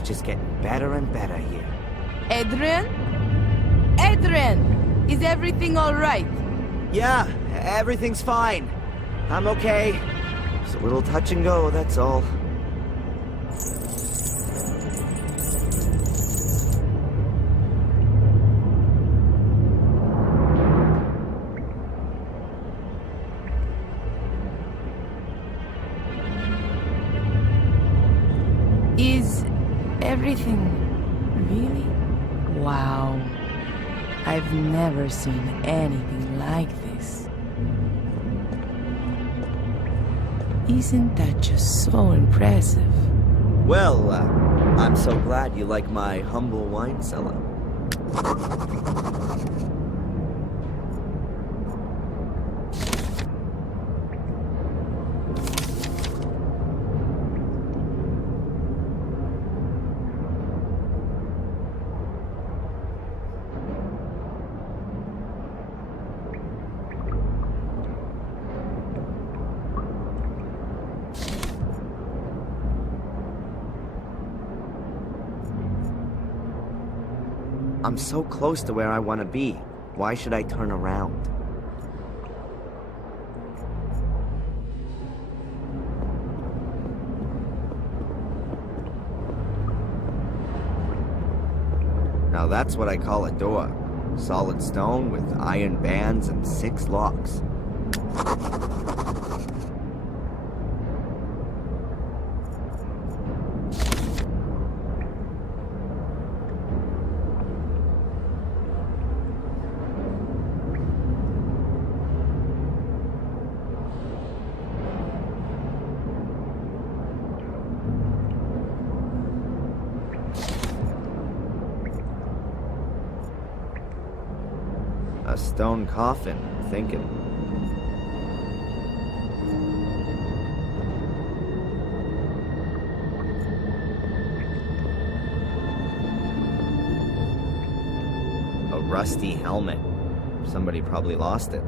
It's just getting better and better here. Adrian? Adrian! Is everything alright? Yeah, everything's fine. I'm okay. Just a little touch and go, that's all. Is everything really? Wow. I've never seen anything like this. Isn't that just so impressive? Well, I'm so glad you like my humble wine cellar. I'm so close to where I want to be. Why should I turn around? Now that's what I call a door. Solid stone with iron bands and 6 locks. A stone coffin, I'm thinking. A rusty helmet. Somebody probably lost it.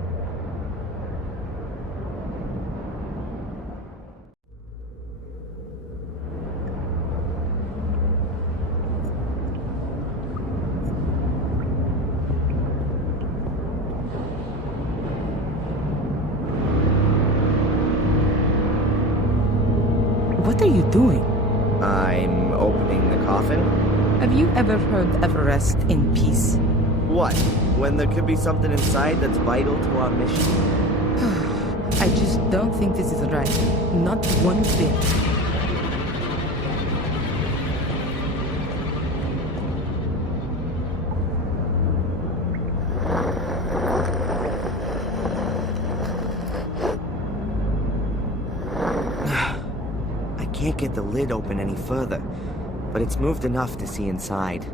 What are you doing? I'm opening the coffin? Have you ever heard of rest in peace? What? When there could be something inside that's vital to our mission? I just don't think this is right. Not one bit. Can't get the lid open any further, but it's moved enough to see inside.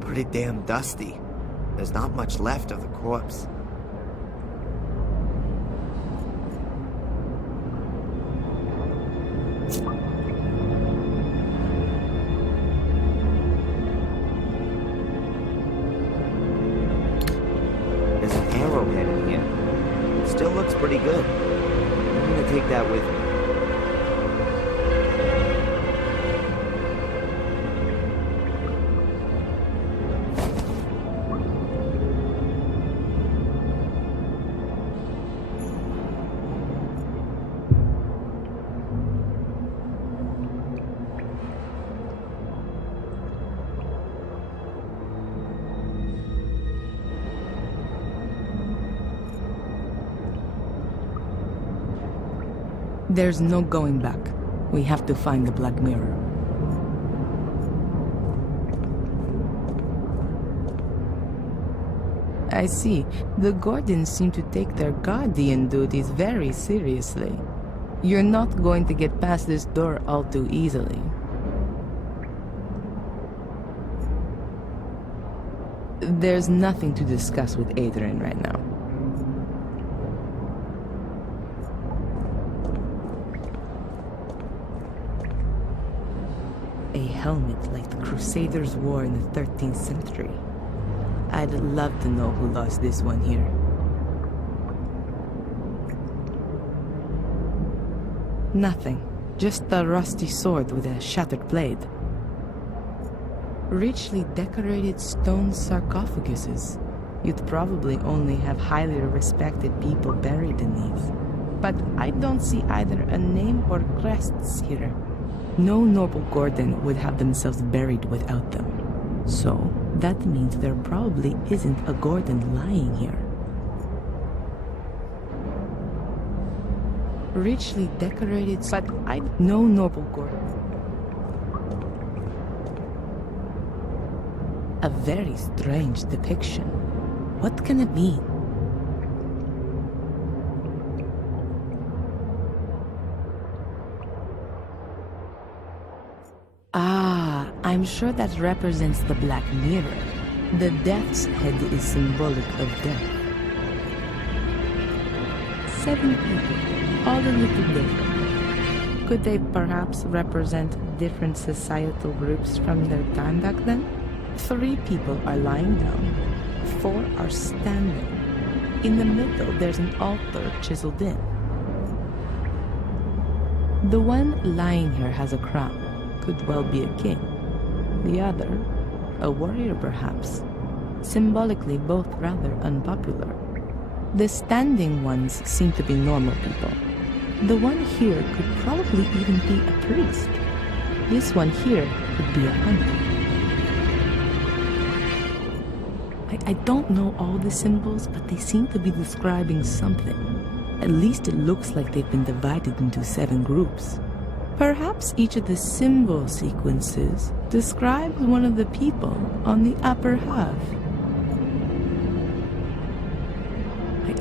Pretty damn dusty. There's not much left of the corpse. There's an arrowhead in here. Still looks pretty good. I'm gonna take that with me. There's no going back. We have to find the Black Mirror. I see. The Gordons seem to take their guardian duties very seriously. You're not going to get past this door all too easily. There's nothing to discuss with Adrian right now. A helmet like the Crusaders wore in the 13th century. I'd love to know who lost this one here. Nothing. Just a rusty sword with a shattered blade. Richly decorated stone sarcophaguses. You'd probably only have highly respected people buried in these. But I don't see either a name or crests here. No noble Gordon would have themselves buried without them. So, that means there probably isn't a Gordon lying here. Richly decorated, but no noble Gordon. A very strange depiction. What can it mean? Ah, I'm sure that represents the Black Mirror. The death's head is symbolic of death. 7 people, all a little different. Could they perhaps represent different societal groups from their time back then? 3 people are lying down, 4 are standing. In the middle, there's an altar chiseled in. The one lying here has a crown. Could well be a king. The other, a warrior perhaps. Symbolically both rather unpopular. The standing ones seem to be normal people. The one here could probably even be a priest. This one here could be a hunter. I don't know all the symbols, but they seem to be describing something. At least it looks like they've been divided into 7 groups. Perhaps each of the symbol sequences describes one of the people on the upper half.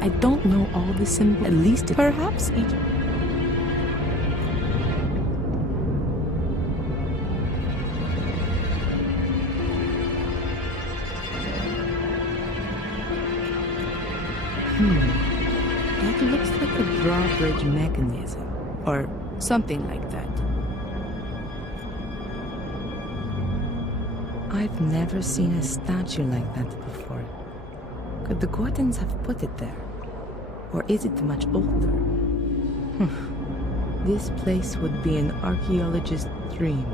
I don't know all the symbols, at least perhaps each... That looks like a drawbridge mechanism, or something like that. I've never seen a statue like that before. Could the Gordons have put it there? Or is it much older? This place would be an archaeologist's dream.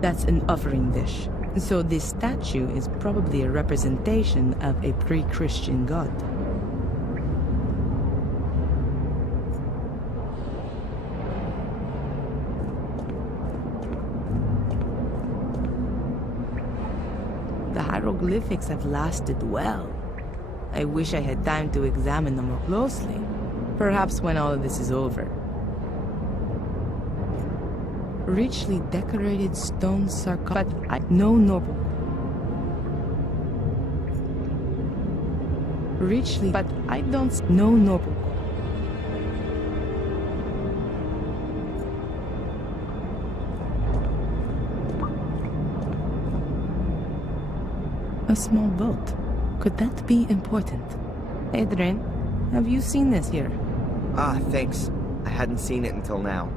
That's an offering dish. So this statue is probably a representation of a pre-Christian god. The hieroglyphics have lasted well. I wish I had time to examine them more closely. Perhaps when all of this is over. Richly decorated stone sarcophagus, but no noble. Richly, but I don't no noble. A small boat. Could that be important? Adrian, have you seen this here? Ah, thanks. I hadn't seen it until now.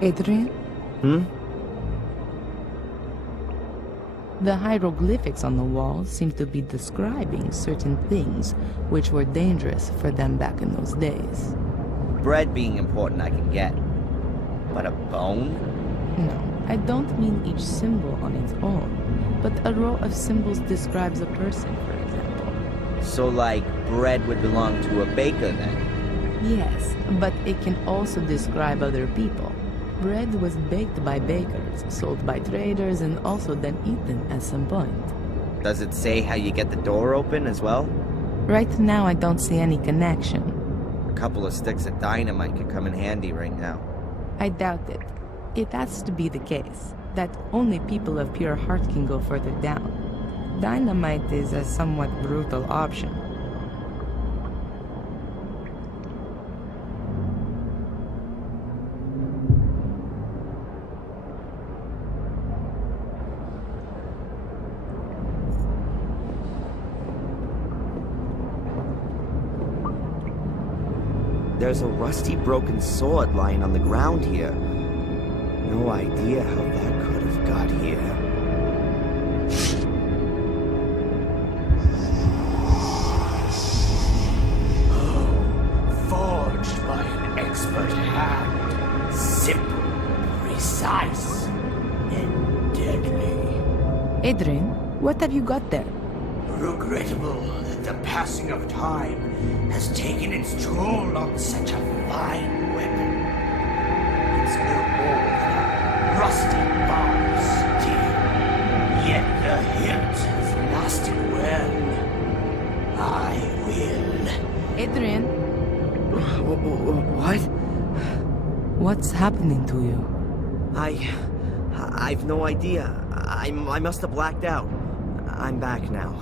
Adrian? The hieroglyphics on the wall seem to be describing certain things which were dangerous for them back in those days. Bread being important I can get. But a bone? No, I don't mean each symbol on its own, but a row of symbols describes a person, for example. So like, bread would belong to a baker then? Yes, but it can also describe other people. Bread was baked by bakers, sold by traders, and also then eaten at some point. Does it say how you get the door open as well? Right now I don't see any connection. A couple of sticks of dynamite could come in handy right now. I doubt it. It has to be the case that only people of pure heart can go further down. Dynamite is a somewhat brutal option. there's a rusty broken sword lying on the ground here. No idea how that could have got here. Forged by an expert hand. Simple, precise, and deadly. Adrian, what have you got there? Regrettable that the passing of time has taken its toll on such a fine weapon. It's no more than a rusty bar of steel, yet the hilt has lasted well. I will. Adrian, What? what's happening to you? I've no idea. I must have blacked out. I'm back now.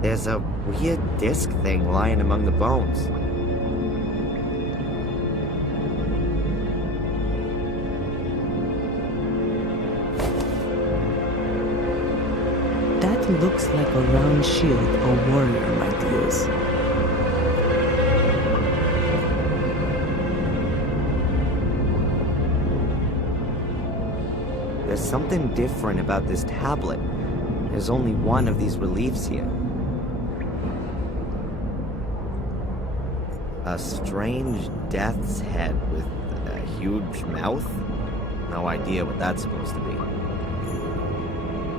There's a weird disc thing lying among the bones. That looks like a round shield a warrior might use. There's something different about this tablet. There's only one of these reliefs here. A strange death's head with a huge mouth? No idea what that's supposed to be.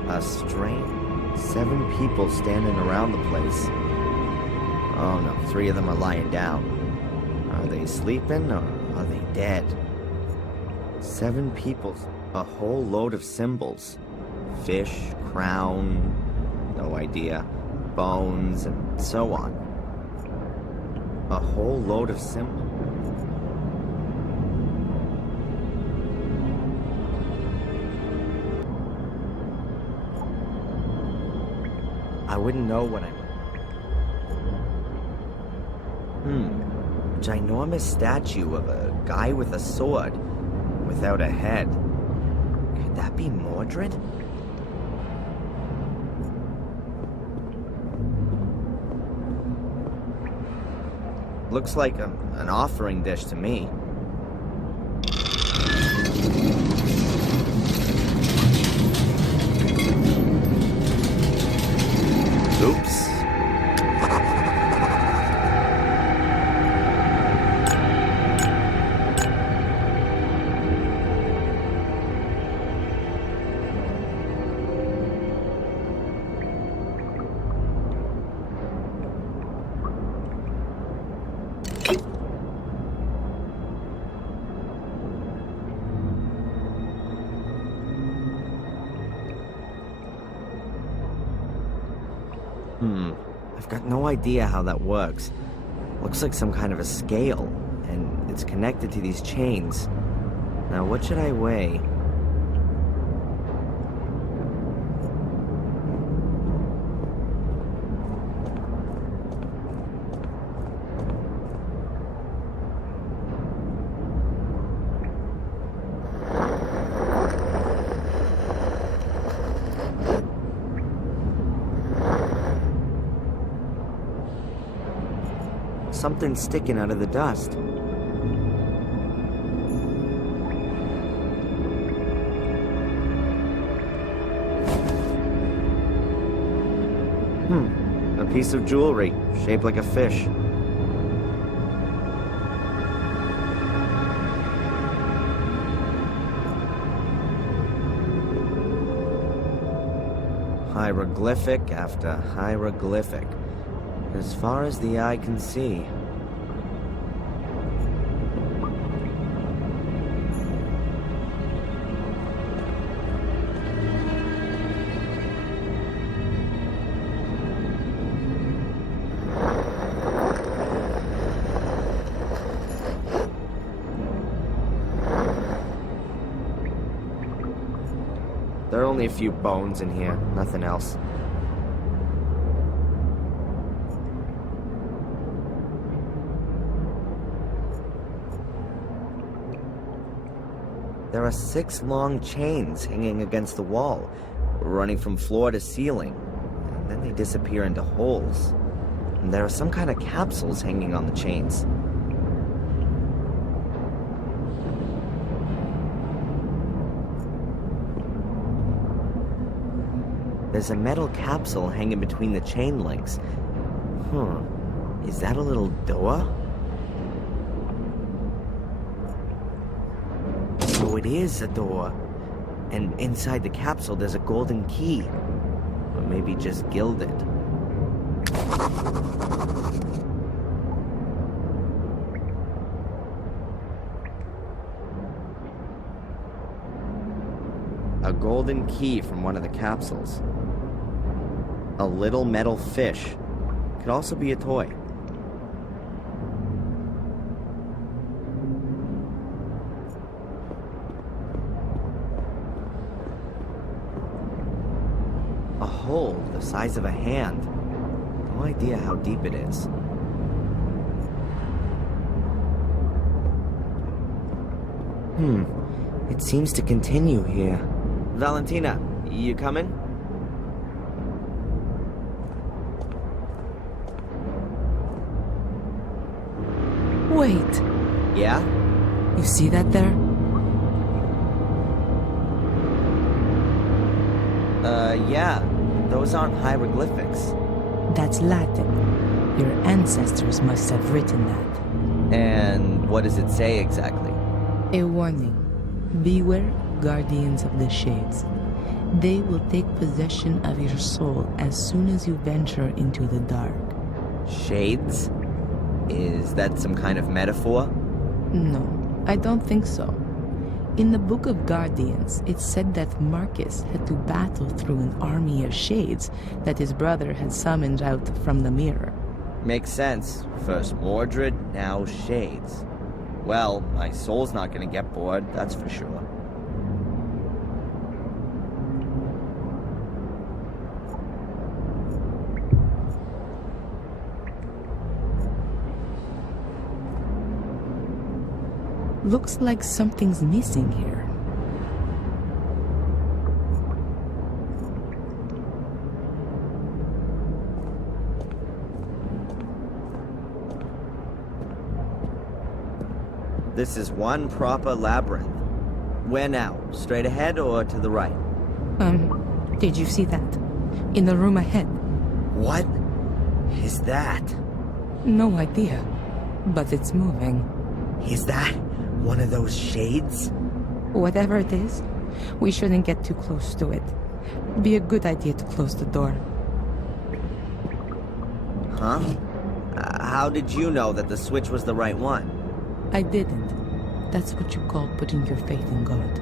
A strange... 7 people standing around the place. Oh no, 3 of them are lying down. Are they sleeping or are they dead? 7 people, a whole load of symbols. Fish, crown, no idea, bones, and so on. A whole load of symbols. I wouldn't know what I'm... Ginormous statue of a guy with a sword, without a head. Could that be Mordred? Looks like an offering dish to me. Oops. I've got no idea how that works. Looks like some kind of a scale, and it's connected to these chains. Now, what should I weigh? Something sticking out of the dust. A piece of jewelry, shaped like a fish. Hieroglyphic after hieroglyphic, as far as the eye can see. There are only a few bones in here, nothing else. There are 6 long chains hanging against the wall, running from floor to ceiling. And then they disappear into holes. And there are some kind of capsules hanging on the chains. There's a metal capsule hanging between the chain links. Is that a little door? So it is a door. And inside the capsule there's a golden key. Or maybe just gilded. A golden key from one of the capsules. A little metal fish. Could also be a toy. A hole the size of a hand. No idea how deep it is. It seems to continue here. Valentina, you coming? Wait. Yeah? You see that there? Yeah. Those aren't hieroglyphics. That's Latin. Your ancestors must have written that. And what does it say exactly? A warning. Beware, guardians of the shades. They will take possession of your soul as soon as you venture into the dark. Shades? Is that some kind of metaphor? No, I don't think so. In the Book of Guardians, it said that Marcus had to battle through an army of shades that his brother had summoned out from the mirror. Makes sense. First Mordred, now Shades. Well, my soul's not gonna get bored, that's for sure. Looks like something's missing here. This is one proper labyrinth. Where now? Straight ahead or to the right? Did you see that? In the room ahead. What is that? No idea, but it's moving. Is that one of those shades? Whatever it is, we shouldn't get too close to it. Be a good idea to close the door. Huh? How did you know that the switch was the right one? I didn't. That's what you call putting your faith in God.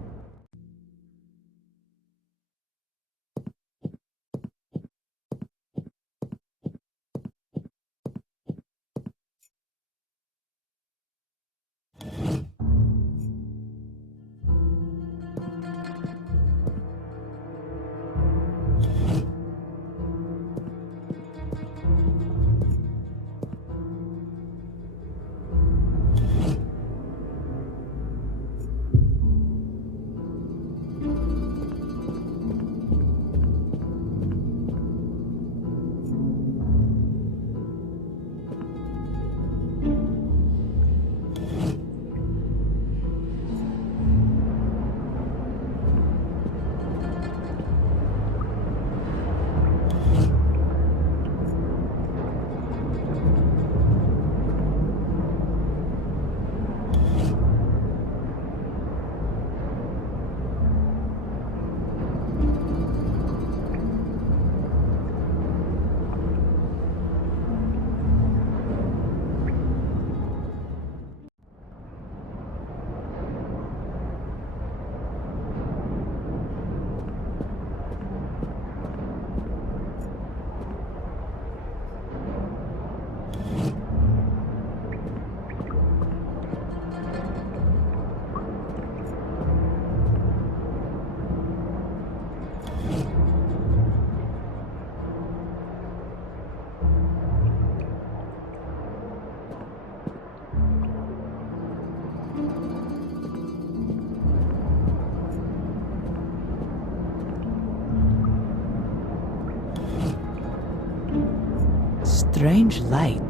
strange light.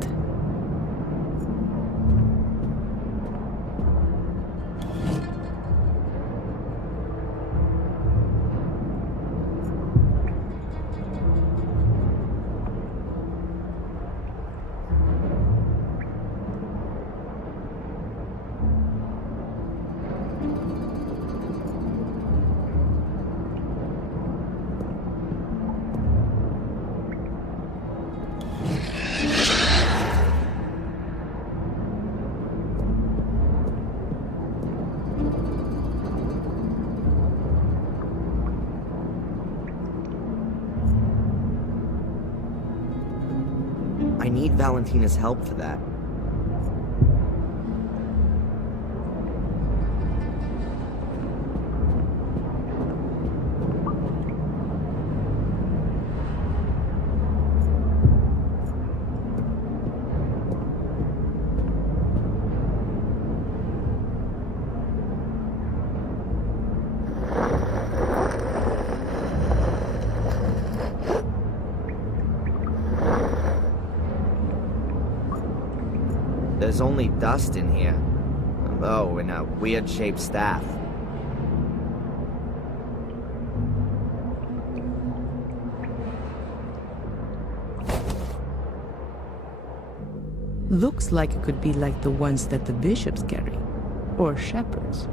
I need Valentina's help for that. There's only dust in here. Oh, and a weird-shaped staff. Looks like it could be like the ones that the bishops carry, or shepherds.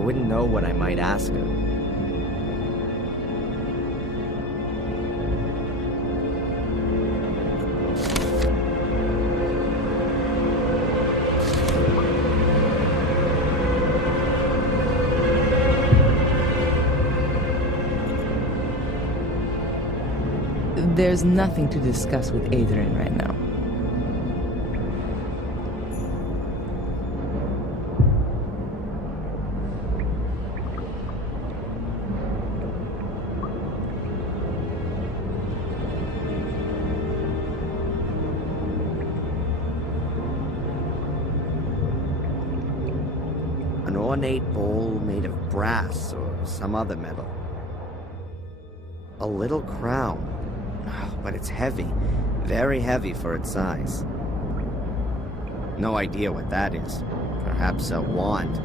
wouldn't know what I might ask her. There's nothing to discuss with Adrian right now. An ornate bowl made of brass or some other metal. A little crown. But it's heavy, very heavy for its size. No idea what that is. Perhaps a wand.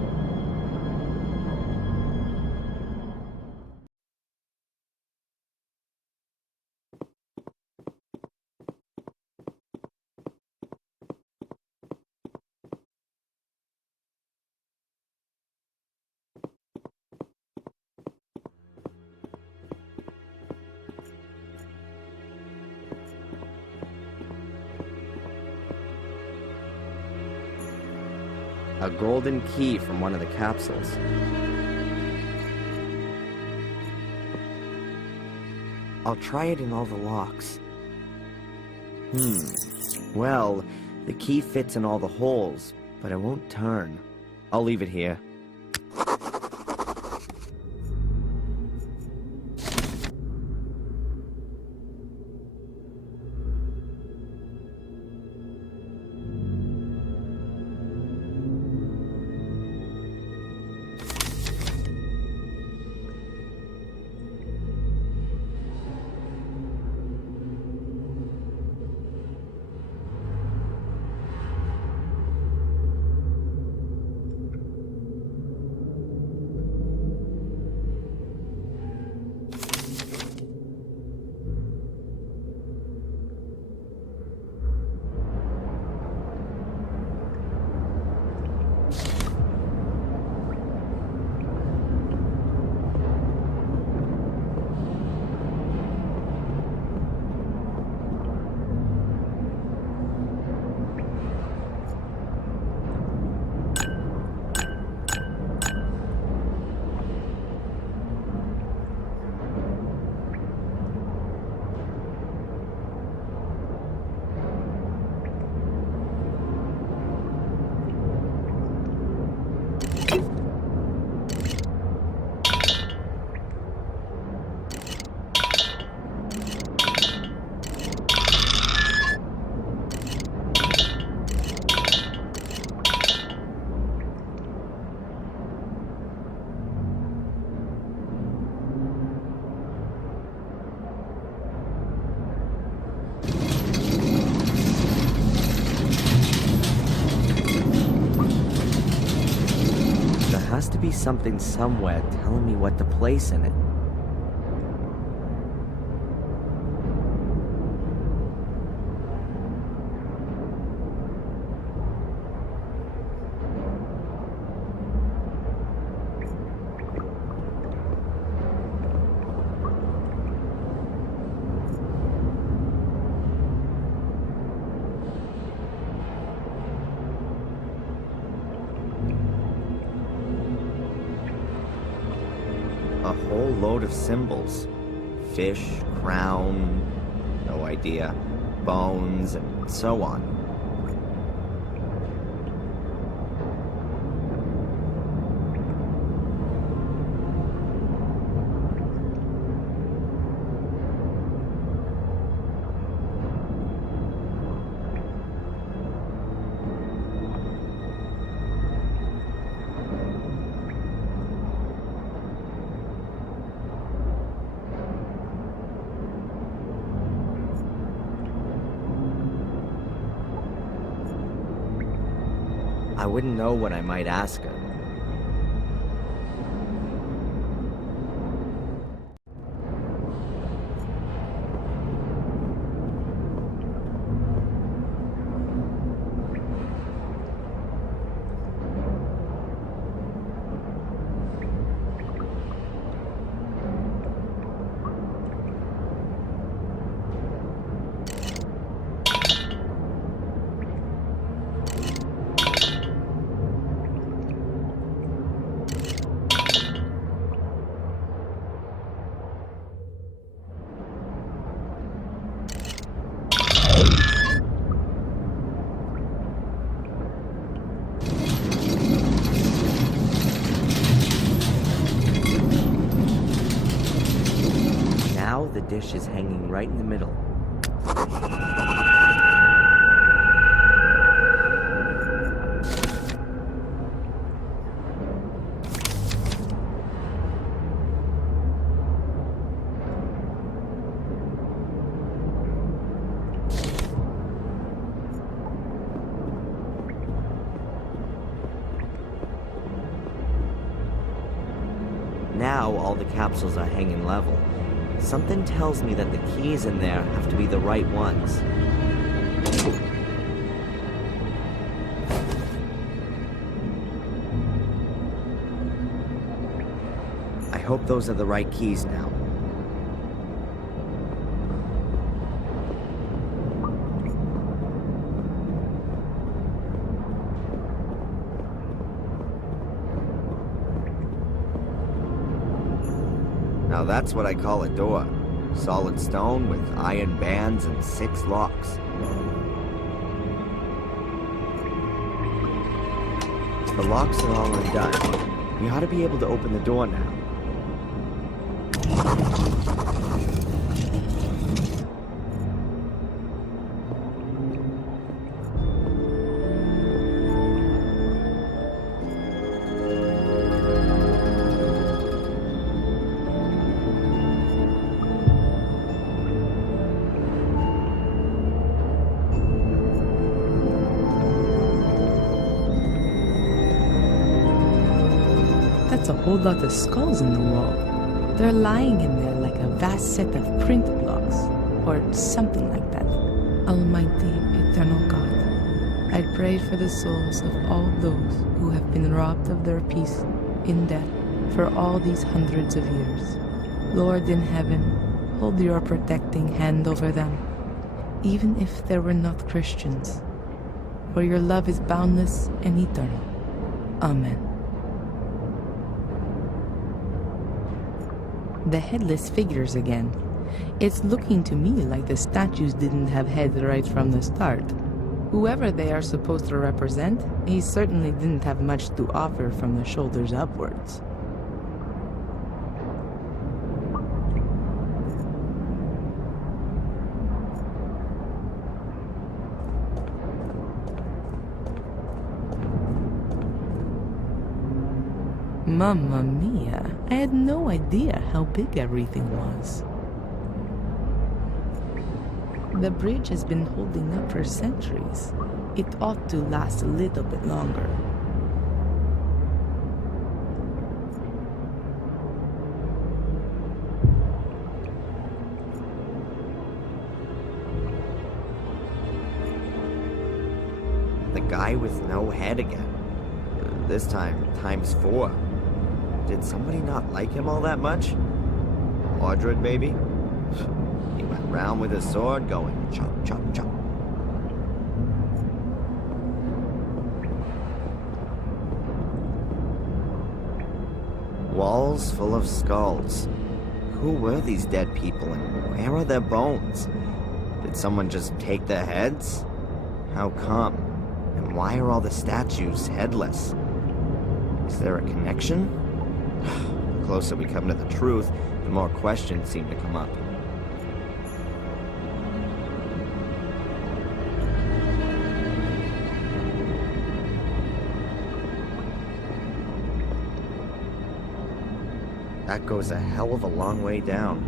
A golden key from one of the capsules. I'll try it in all the locks. Well, the key fits in all the holes, but it won't turn. I'll leave it here. Has to be something somewhere telling me what to place in it. A whole load of symbols. Fish, crown, no idea, bones, and so on. I wouldn't know what I might ask her. now the dish is hanging right in the middle. Now all the capsules are hanging level. Something tells me that the keys in there have to be the right ones. I hope those are the right keys now. Now that's what I call a door. Solid stone with iron bands and 6 locks. The locks are all undone. We ought to be able to open the door now. That's a whole lot of skulls in the wall. They're lying in there like a vast set of print blocks, or something like that. Almighty, eternal God, I pray for the souls of all those who have been robbed of their peace in death for all these hundreds of years. Lord in heaven, hold your protecting hand over them, even if they were not Christians, for your love is boundless and eternal. Amen. The headless figures again. It's looking to me like the statues didn't have heads right from the start. Whoever they are supposed to represent, he certainly didn't have much to offer from the shoulders upwards. Mamma mia, I had no idea how big everything was. The bridge has been holding up for centuries. It ought to last a little bit longer. The guy with no head again. This time, ×4. Did somebody not like him all that much? Audred, maybe? He went round with his sword going chop, chop, chop. Walls full of skulls. Who were these dead people and where are their bones? Did someone just take their heads? How come? And why are all the statues headless? Is there a connection? The closer we come to the truth, the more questions seem to come up. That goes a hell of a long way down.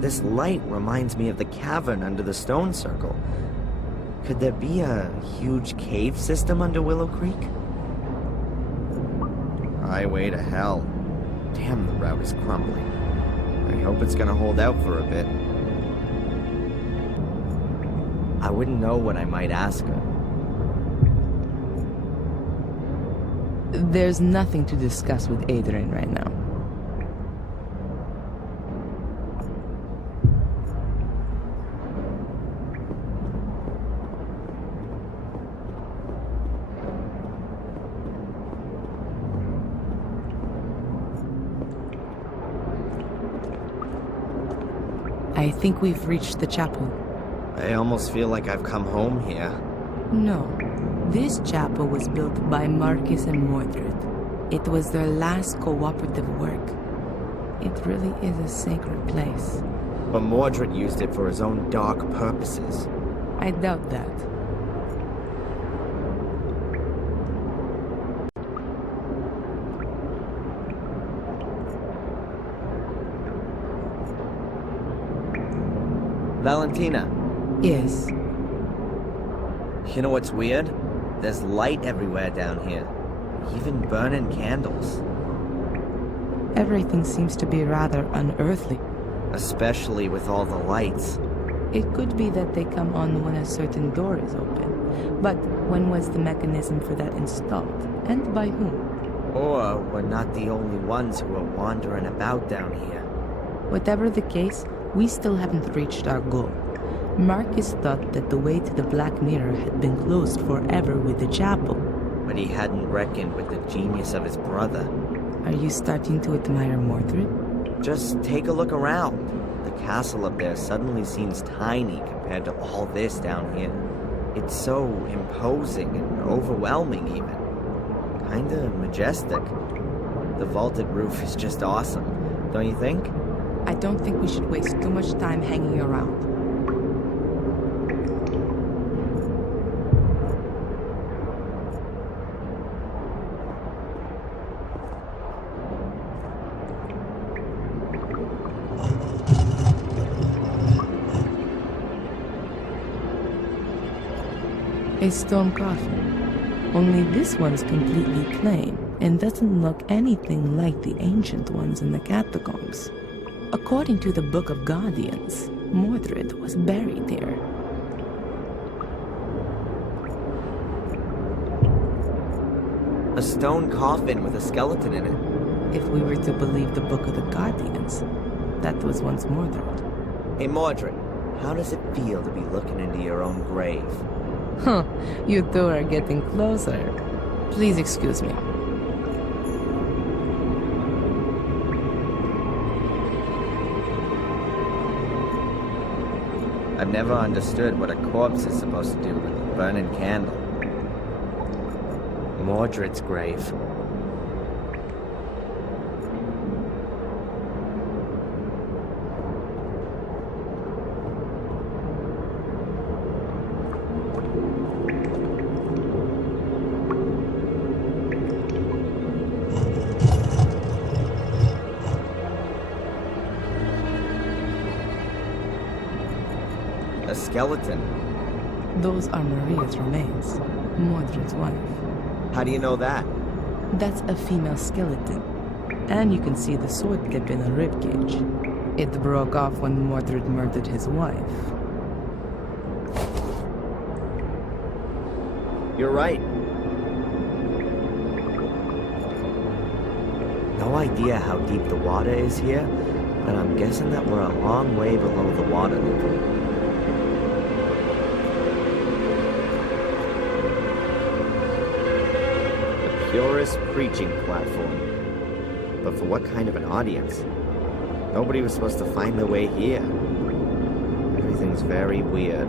This light reminds me of the cavern under the stone circle. Could there be a huge cave system under Willow Creek? Highway to hell. Damn, the route is crumbling. I hope it's gonna hold out for a bit. I wouldn't know what I might ask her. There's nothing to discuss with Adrian right now. I think we've reached the chapel. I almost feel like I've come home here. No, this chapel was built by Marcus and Mordred. It was their last cooperative work. It really is a sacred place. But Mordred used it for his own dark purposes. I doubt that. Valentina, Yes. you know what's weird? There's light everywhere down here. Even burning candles. Everything seems to be rather unearthly. Especially with all the lights. It could be that they come on when a certain door is open. But when was the mechanism for that installed? And by whom? Or we're not the only ones who are wandering about down here. Whatever the case, we still haven't reached our goal. Marcus thought that the way to the Black Mirror had been closed forever with the chapel. But he hadn't reckoned with the genius of his brother. Are you starting to admire Mordred? Just take a look around. The castle up there suddenly seems tiny compared to all this down here. It's so imposing and overwhelming even. Kinda majestic. The vaulted roof is just awesome, don't you think? I don't think we should waste too much time hanging around. A stone coffin. Only this one's completely plain and doesn't look anything like the ancient ones in the catacombs. According to the Book of Guardians, Mordred was buried here. A stone coffin with a skeleton in it. If we were to believe the Book of the Guardians, that was once Mordred. Hey Mordred, how does it feel to be looking into your own grave? Huh, you two are getting closer. Please excuse me. I've never understood what a corpse is supposed to do with a burning candle. Mordred's grave. A skeleton. Those are Maria's remains, Mordred's wife. How do you know that? That's a female skeleton. And you can see the sword tip in the ribcage. It broke off when Mordred murdered his wife. You're right. No idea how deep the water is here, but I'm guessing that we're a long way below the water level. Purest preaching platform. But for what kind of an audience? Nobody was supposed to find their way here. Everything's very weird.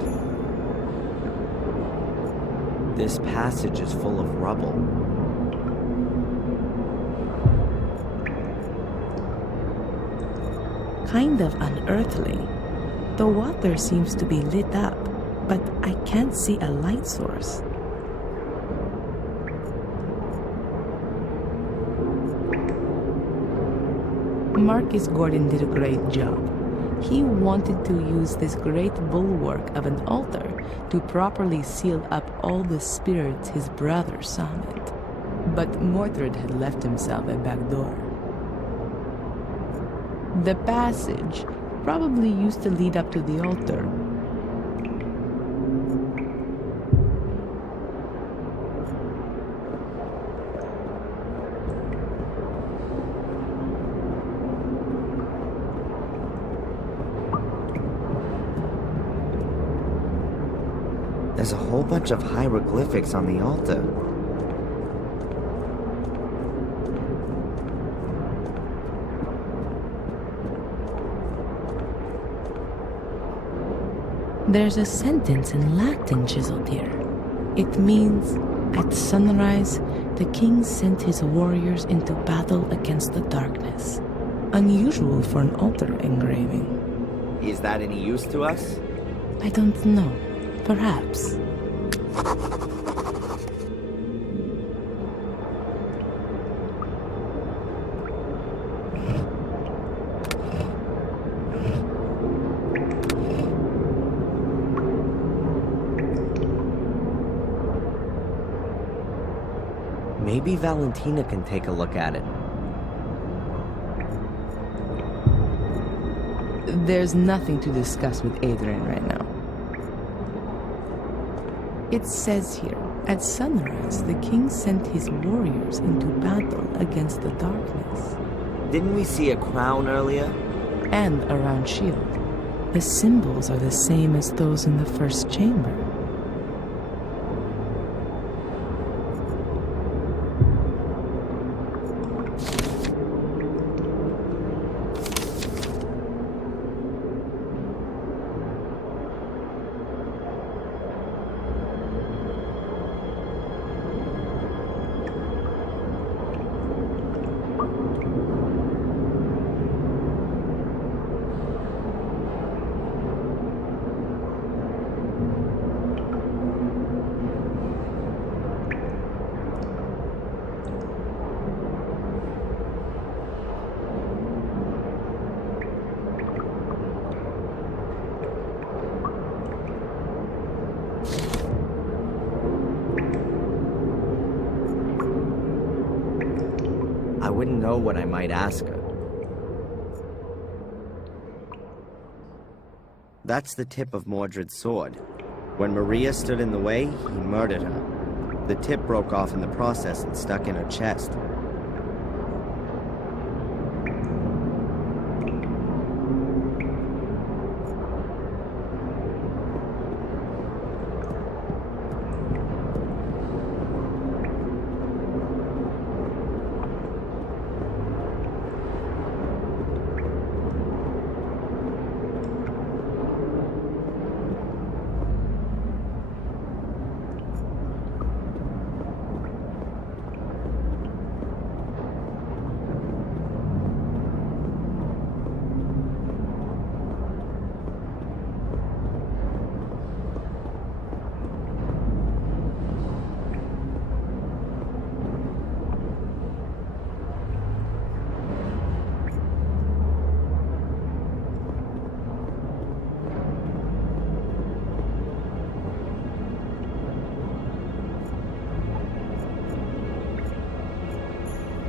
This passage is full of rubble. Kind of unearthly. The water seems to be lit up, but I can't see a light source. Marcus Gordon did a great job. He wanted to use this great bulwark of an altar to properly seal up all the spirits his brother summoned. But Mordred had left himself a back door. The passage probably used to lead up to the altar. There's a whole bunch of hieroglyphics on the altar. There's a sentence in Latin chiseled here. It means, at sunrise, the king sent his warriors into battle against the darkness. Unusual for an altar engraving. Is that any use to us? I don't know. Perhaps. Maybe Valentina can take a look at it. There's nothing to discuss with Adrian right now. It says here, at sunrise, the king sent his warriors into battle against the darkness. Didn't we see a crown earlier? And a round shield. The symbols are the same as those in the first chamber. I wouldn't know what I might ask her. That's the tip of Mordred's sword. When Maria stood in the way, he murdered her. The tip broke off in the process and stuck in her chest.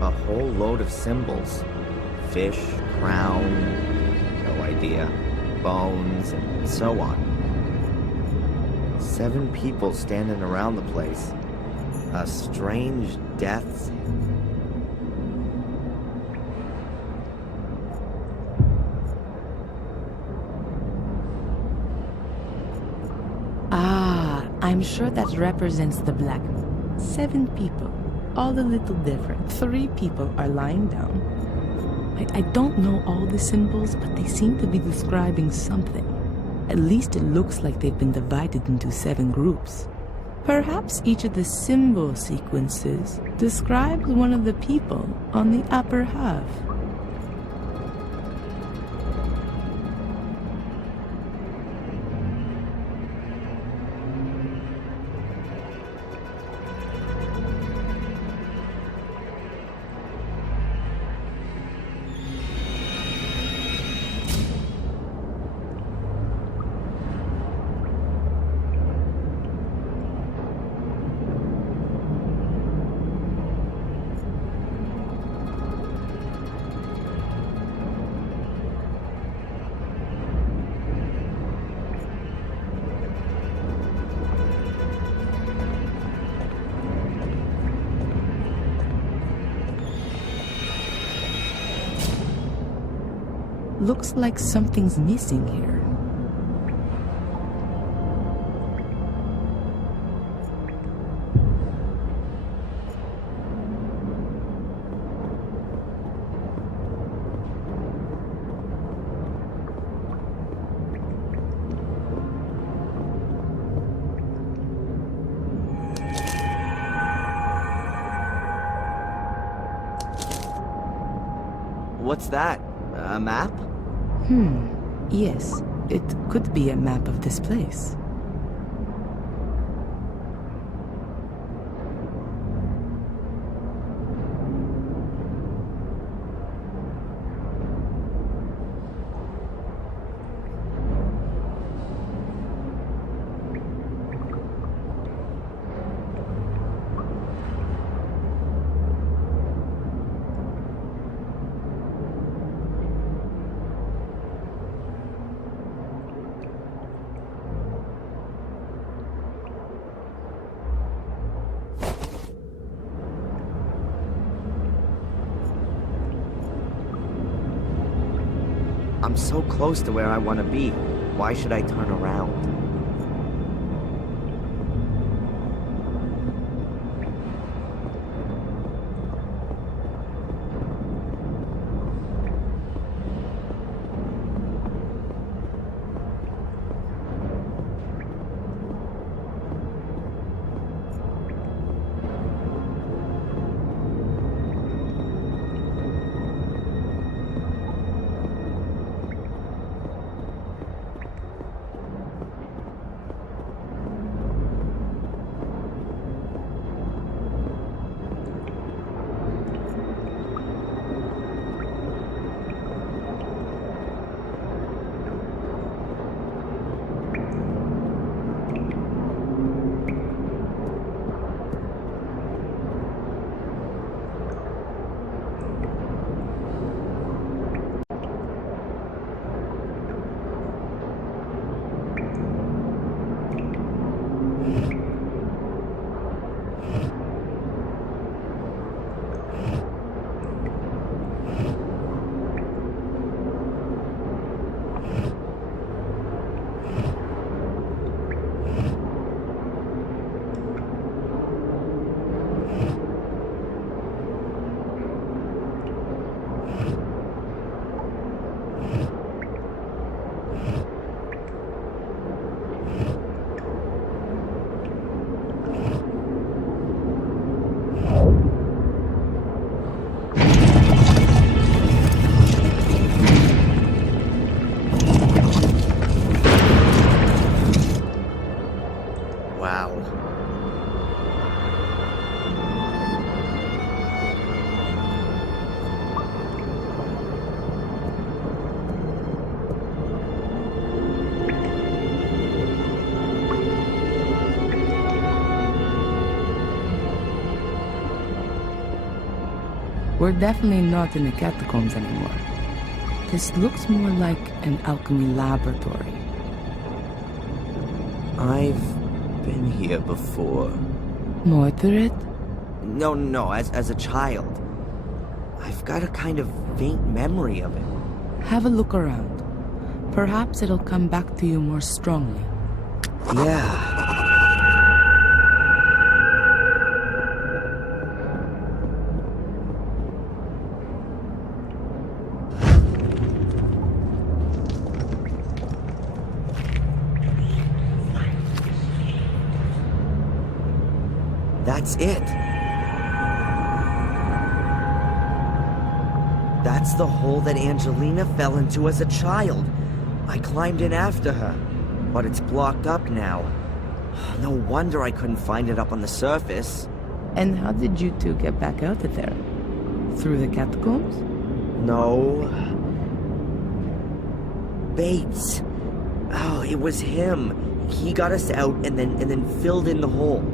A whole load of symbols. Fish, crown, no idea, bones, and so on. 7 people standing around the place. A strange death's I'm sure that represents the black. 7 people, all a little different. 3 people are lying down. I don't know all the symbols, but they seem to be describing something. At least it looks like they've been divided into 7 groups. Perhaps each of the symbol sequences describes one of the people on the upper half. Looks like something's missing here. What's that? A map? Yes, it could be a map of this place. I'm so close to where I want to be. Why should I turn around? We're definitely not in the catacombs anymore. This looks more like an alchemy laboratory. I've been here before. Mordred? No, as a child. I've got a kind of faint memory of it. Have a look around. Perhaps it'll come back to you more strongly. Yeah. That's it. That's the hole that Angelina fell into as a child. I climbed in after her, but it's blocked up now. No wonder I couldn't find it up on the surface. And how did you two get back out of there? Through the catacombs? No. Bates. Oh, it was him. He got us out and then filled in the hole.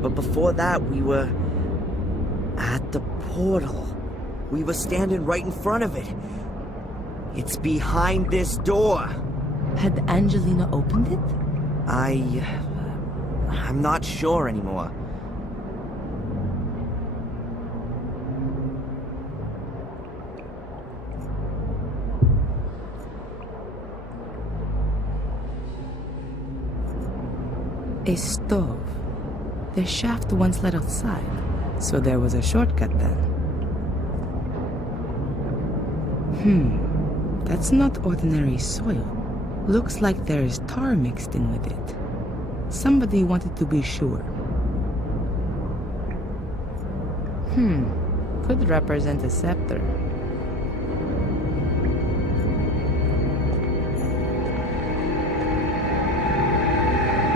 But before that, we were at the portal. We were standing right in front of it. It's behind this door. Had Angelina opened it? I'm not sure anymore. A stove. The shaft once led outside, so there was a shortcut then. That's not ordinary soil. Looks like there is tar mixed in with it. Somebody wanted to be sure. Could represent a scepter.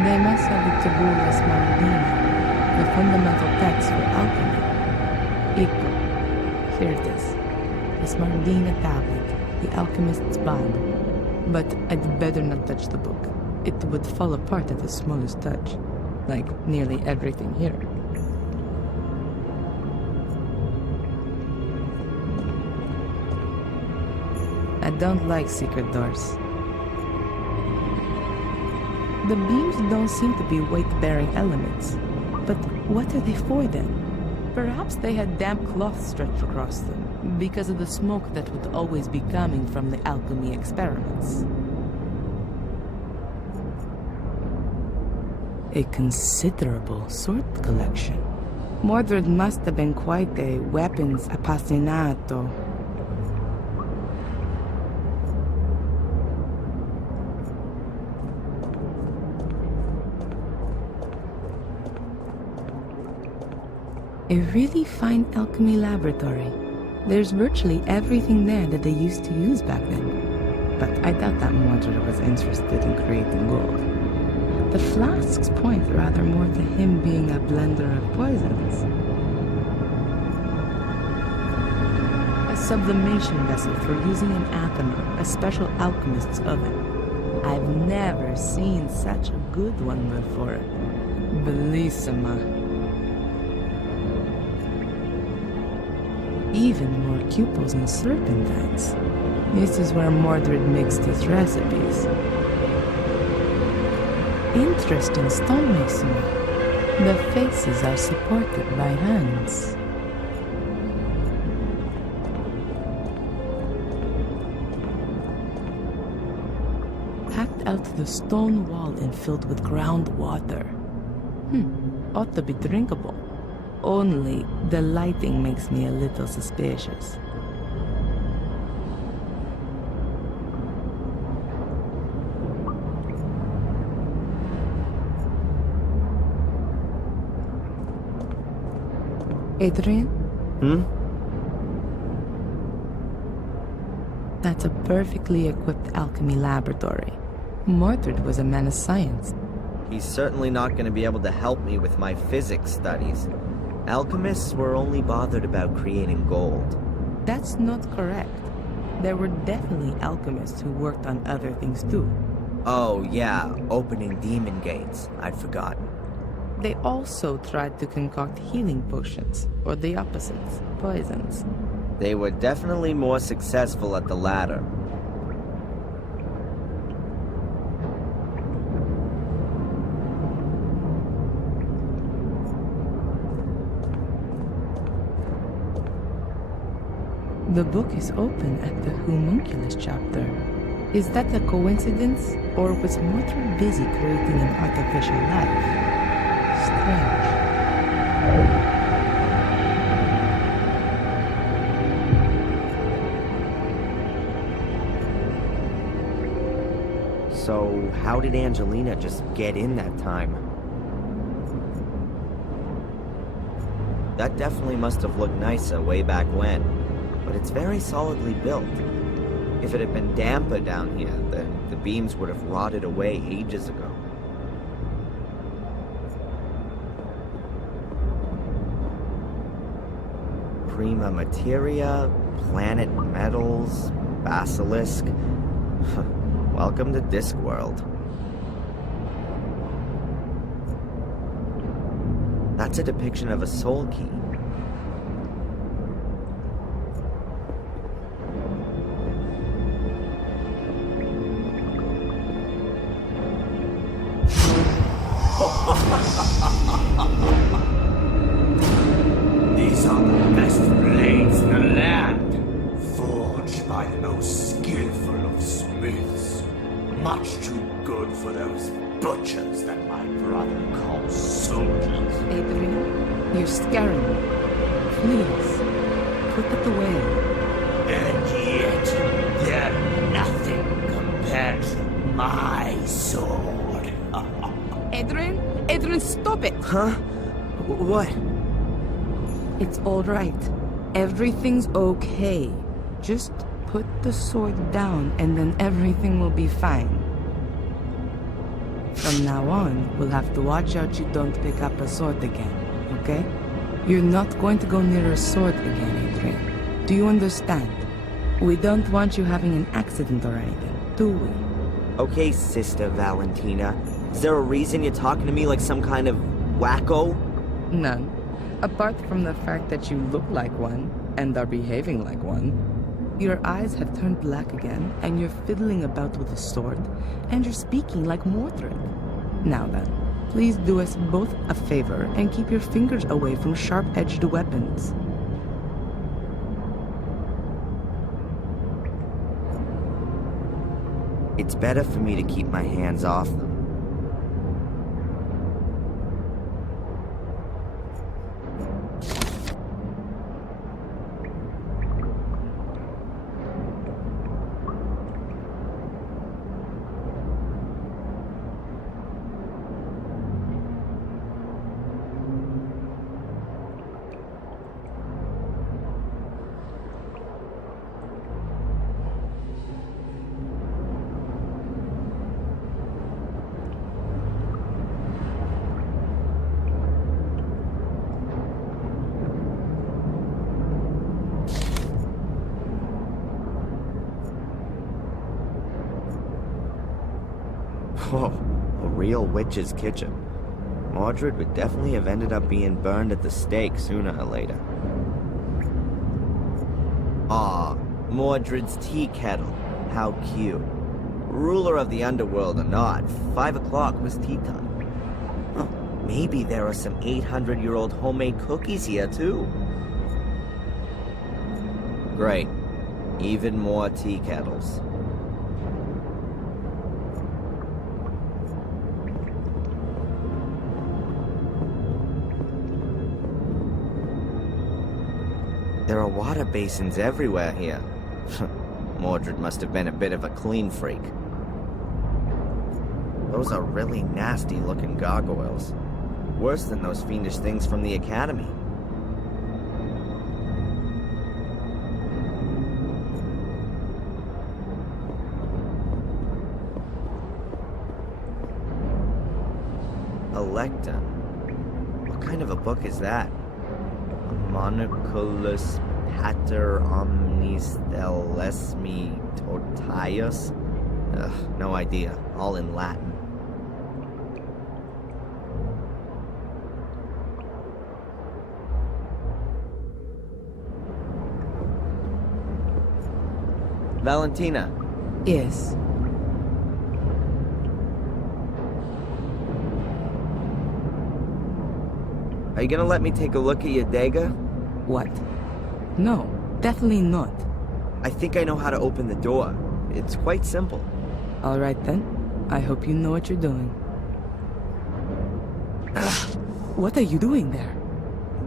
They must have the Tabula Smardina, the fundamental text for alchemy. Ecco, here it is. The Smardina tablet, the alchemist's bond. But I'd better not touch the book. It would fall apart at the smallest touch, like nearly everything here. I don't like secret doors. The beams don't seem to be weight-bearing elements. But what are they for then? Perhaps they had damp cloth stretched across them, because of the smoke that would always be coming from the alchemy experiments. A considerable sword collection. Mordred must have been quite a weapons appassionato. A really fine alchemy laboratory. There's virtually everything there that they used to use back then. But I doubt that Mordred was interested in creating gold. The flasks point rather more to him being a blender of poisons. A sublimation vessel for using in athena, a special alchemist's oven. I've never seen such a good one before. Bellissima. Even more cupels and serpentines. This is where Mordred mixed his recipes. Interesting stonemasonry. The faces are supported by hands. Hacked out to the stone wall and filled with groundwater. Ought to be drinkable. Only the lighting makes me a little suspicious. Adrian? That's a perfectly equipped alchemy laboratory. Mordred was a man of science. He's certainly not going to be able to help me with my physics studies. Alchemists were only bothered about creating gold. That's not correct. There were definitely alchemists who worked on other things too. Oh yeah, opening demon gates. I'd forgotten. They also tried to concoct healing potions, or the opposites, poisons. They were definitely more successful at the latter. The book is open at the homunculus chapter. Is that a coincidence, or was Mordred busy creating an artificial life? Strange. So, how did Angelina just get in that time? That definitely must have looked nicer way back when. But it's very solidly built. If it had been damper down here, then the beams would have rotted away ages ago. Prima materia, planet metals, basilisk. Welcome to Discworld. That's a depiction of a soul key. These are the best blades in the land, forged by the most skillful of smiths. Much too good for those butchers that my brother calls soldiers. Adrian, you're scaring me. Please, put it away. And yet, they're nothing compared to my sword. Adrian? Adrian, stop it! Huh? What? It's all right. Everything's okay. Just put the sword down and then everything will be fine. From now on, we'll have to watch out you don't pick up a sword again, okay? You're not going to go near a sword again, Adrian. Do you understand? We don't want you having an accident or anything, do we? Okay, Sister Valentina. Is there a reason you're talking to me like some kind of wacko? None. Apart from the fact that you look like one, and are behaving like one. Your eyes have turned black again, and you're fiddling about with a sword, and you're speaking like Mordred. Now then, please do us both a favor and keep your fingers away from sharp-edged weapons. It's better for me to keep my hands off them. Whoa, a real witch's kitchen. Mordred would definitely have ended up being burned at the stake sooner or later. Aw, Mordred's tea kettle. How cute. Ruler of the underworld or not, 5 o'clock was tea time. Oh, maybe there are some 800-year-old homemade cookies here, too. Great. Even more tea kettles. There are water basins everywhere here. Mordred must have been a bit of a clean freak. Those are really nasty-looking gargoyles. Worse than those fiendish things from the Academy. A lectern. What kind of a book is that? Monoculus pater omnis thelesmi tortius? No idea. All in Latin. Valentina. Yes. Are you gonna let me take a look at your dagger? What? No, definitely not. I think I know how to open the door. It's quite simple. All right then. I hope you know what you're doing. What are you doing there?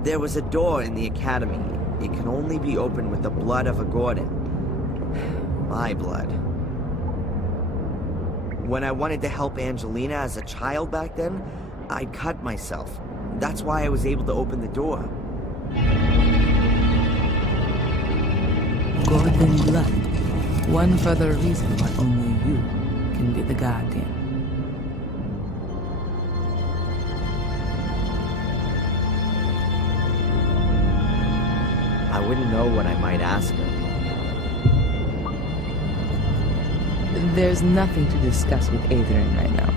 There was a door in the Academy. It can only be opened with the blood of a Gordon. My blood. When I wanted to help Angelina as a child back then, I'd cut myself. That's why I was able to open the door. Gordon blood. One further reason why only you can be the Guardian. I wouldn't know what I might ask her. There's nothing to discuss with Adrian right now.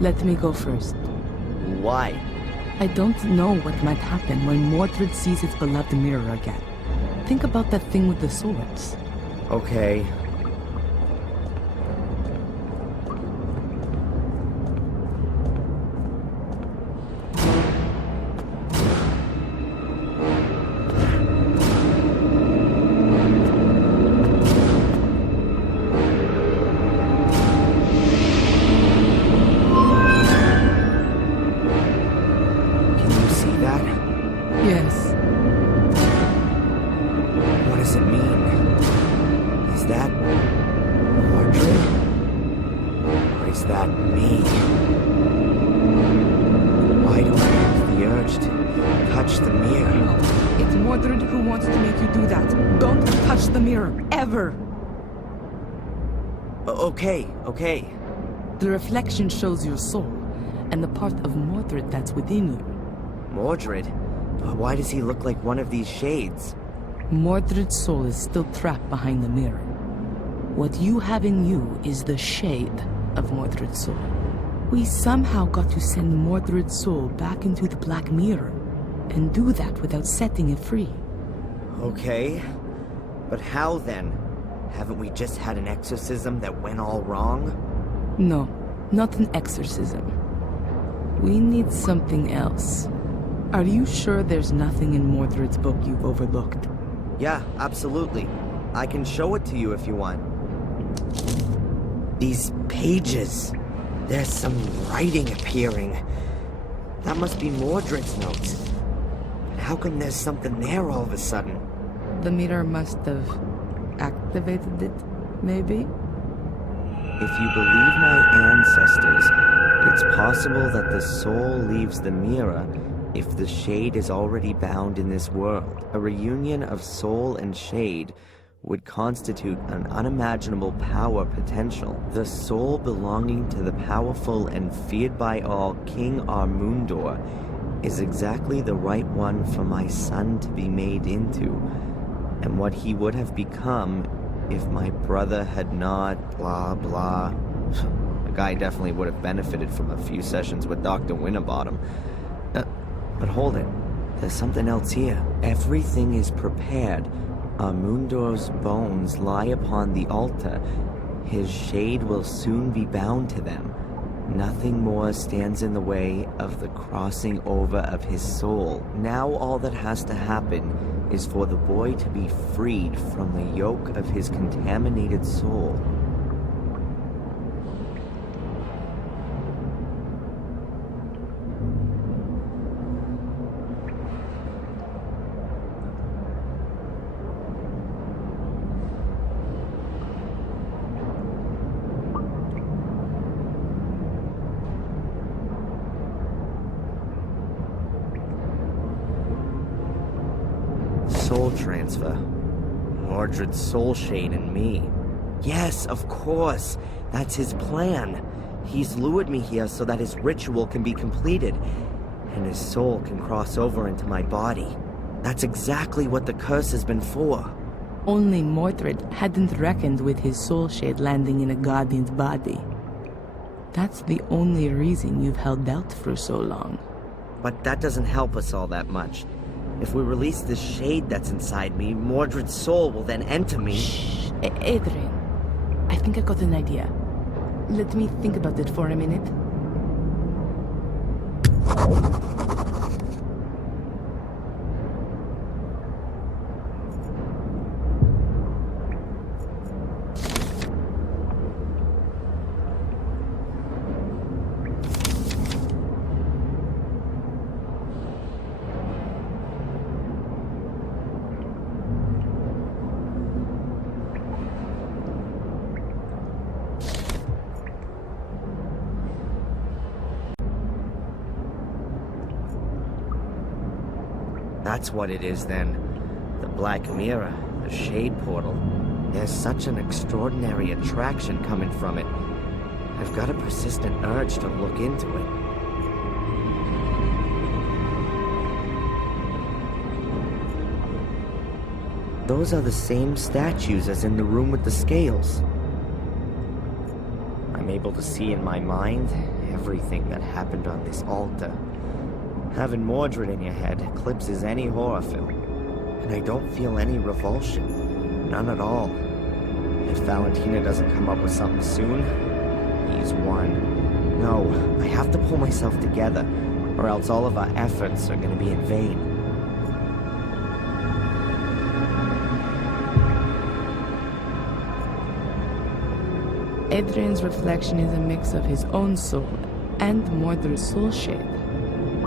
Let me go first. Why? I don't know what might happen when Mordred sees its beloved mirror again. Think about that thing with the swords. Okay. Yes. What does it mean? Is that Mordred? Or is that me? Why do I have the urge to touch the mirror? It's Mordred who wants to make you do that. Don't touch the mirror, ever! Okay. The reflection shows your soul, and the part of Mordred that's within you. Mordred? Why does he look like one of these shades? Mordred's soul is still trapped behind the mirror. What you have in you is the shade of Mordred's soul. We somehow got to send Mordred's soul back into the Black Mirror, and do that without setting it free. Okay, but how then? Haven't we just had an exorcism that went all wrong? No, not an exorcism. We need something else. Are you sure there's nothing in Mordred's book you've overlooked? Yeah, absolutely. I can show it to you if you want. These pages. There's some writing appearing. That must be Mordred's notes. But how come there's something there all of a sudden? The mirror must have activated it, maybe? If you believe my ancestors, it's possible that the soul leaves the mirror if the shade is already bound in this world. A reunion of soul and shade would constitute an unimaginable power potential. The soul belonging to the powerful and feared by all King Armundor is exactly the right one for my son to be made into, and what he would have become if my brother had not blah blah. The guy definitely would have benefited from a few sessions with Dr. Winterbottom. But hold it, there's something else here. Everything is prepared. Armundor's bones lie upon the altar. His shade will soon be bound to them. Nothing more stands in the way of the crossing over of his soul. Now all that has to happen is for the boy to be freed from the yoke of his contaminated soul. Soul transfer. Mordred's soul shade in me. Yes, of course. That's his plan. He's lured me here so that his ritual can be completed, and his soul can cross over into my body. That's exactly what the curse has been for. Only Mordred hadn't reckoned with his soul shade landing in a guardian's body. That's the only reason you've held out for so long. But that doesn't help us all that much. If we release this shade that's inside me, Mordred's soul will then enter me. Shh, Adrian. I think I got an idea. Let me think about it for a minute. That's what it is then. The Black Mirror, the Shade Portal. There's such an extraordinary attraction coming from it. I've got a persistent urge to look into it. Those are the same statues as in the room with the scales. I'm able to see in my mind everything that happened on this altar. Having Mordred in your head eclipses any horror film, and I don't feel any revulsion. None at all. If Valentina doesn't come up with something soon, he's won. No, I have to pull myself together, or else all of our efforts are going to be in vain. Adrian's reflection is a mix of his own soul and Mordred's soul shade.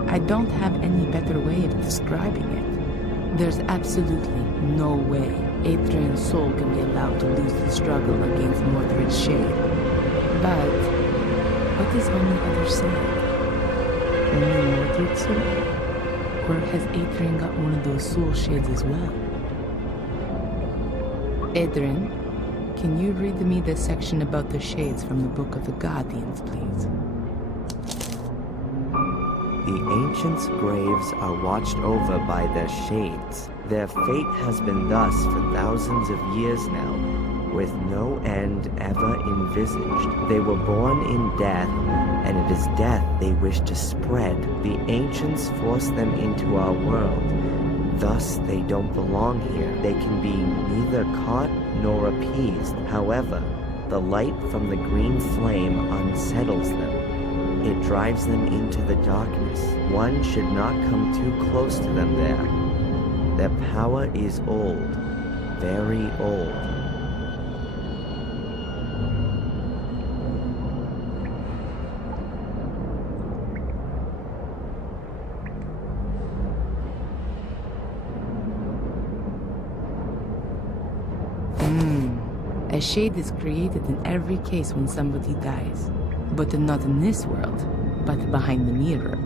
I don't have any better way of describing it. There's absolutely no way Adrian's soul can be allowed to lose the struggle against Mordred's shade. But what is on the other side? Only Mordred's soul? Or has Adrian got one of those soul shades as well? Adrian, Can you read me the section about the shades from the Book of the Guardians, please? The ancients' graves are watched over by their shades. Their fate has been thus for thousands of years now, with no end ever envisaged. They were born in death, and it is death they wish to spread. The ancients forced them into our world. Thus, they don't belong here. They can be neither caught nor appeased. However, the light from the green flame unsettles them. It drives them into the darkness. One should not come too close to them there. Their power is old, very old. A shade is created in every case when somebody dies. But not in this world, but behind the mirror.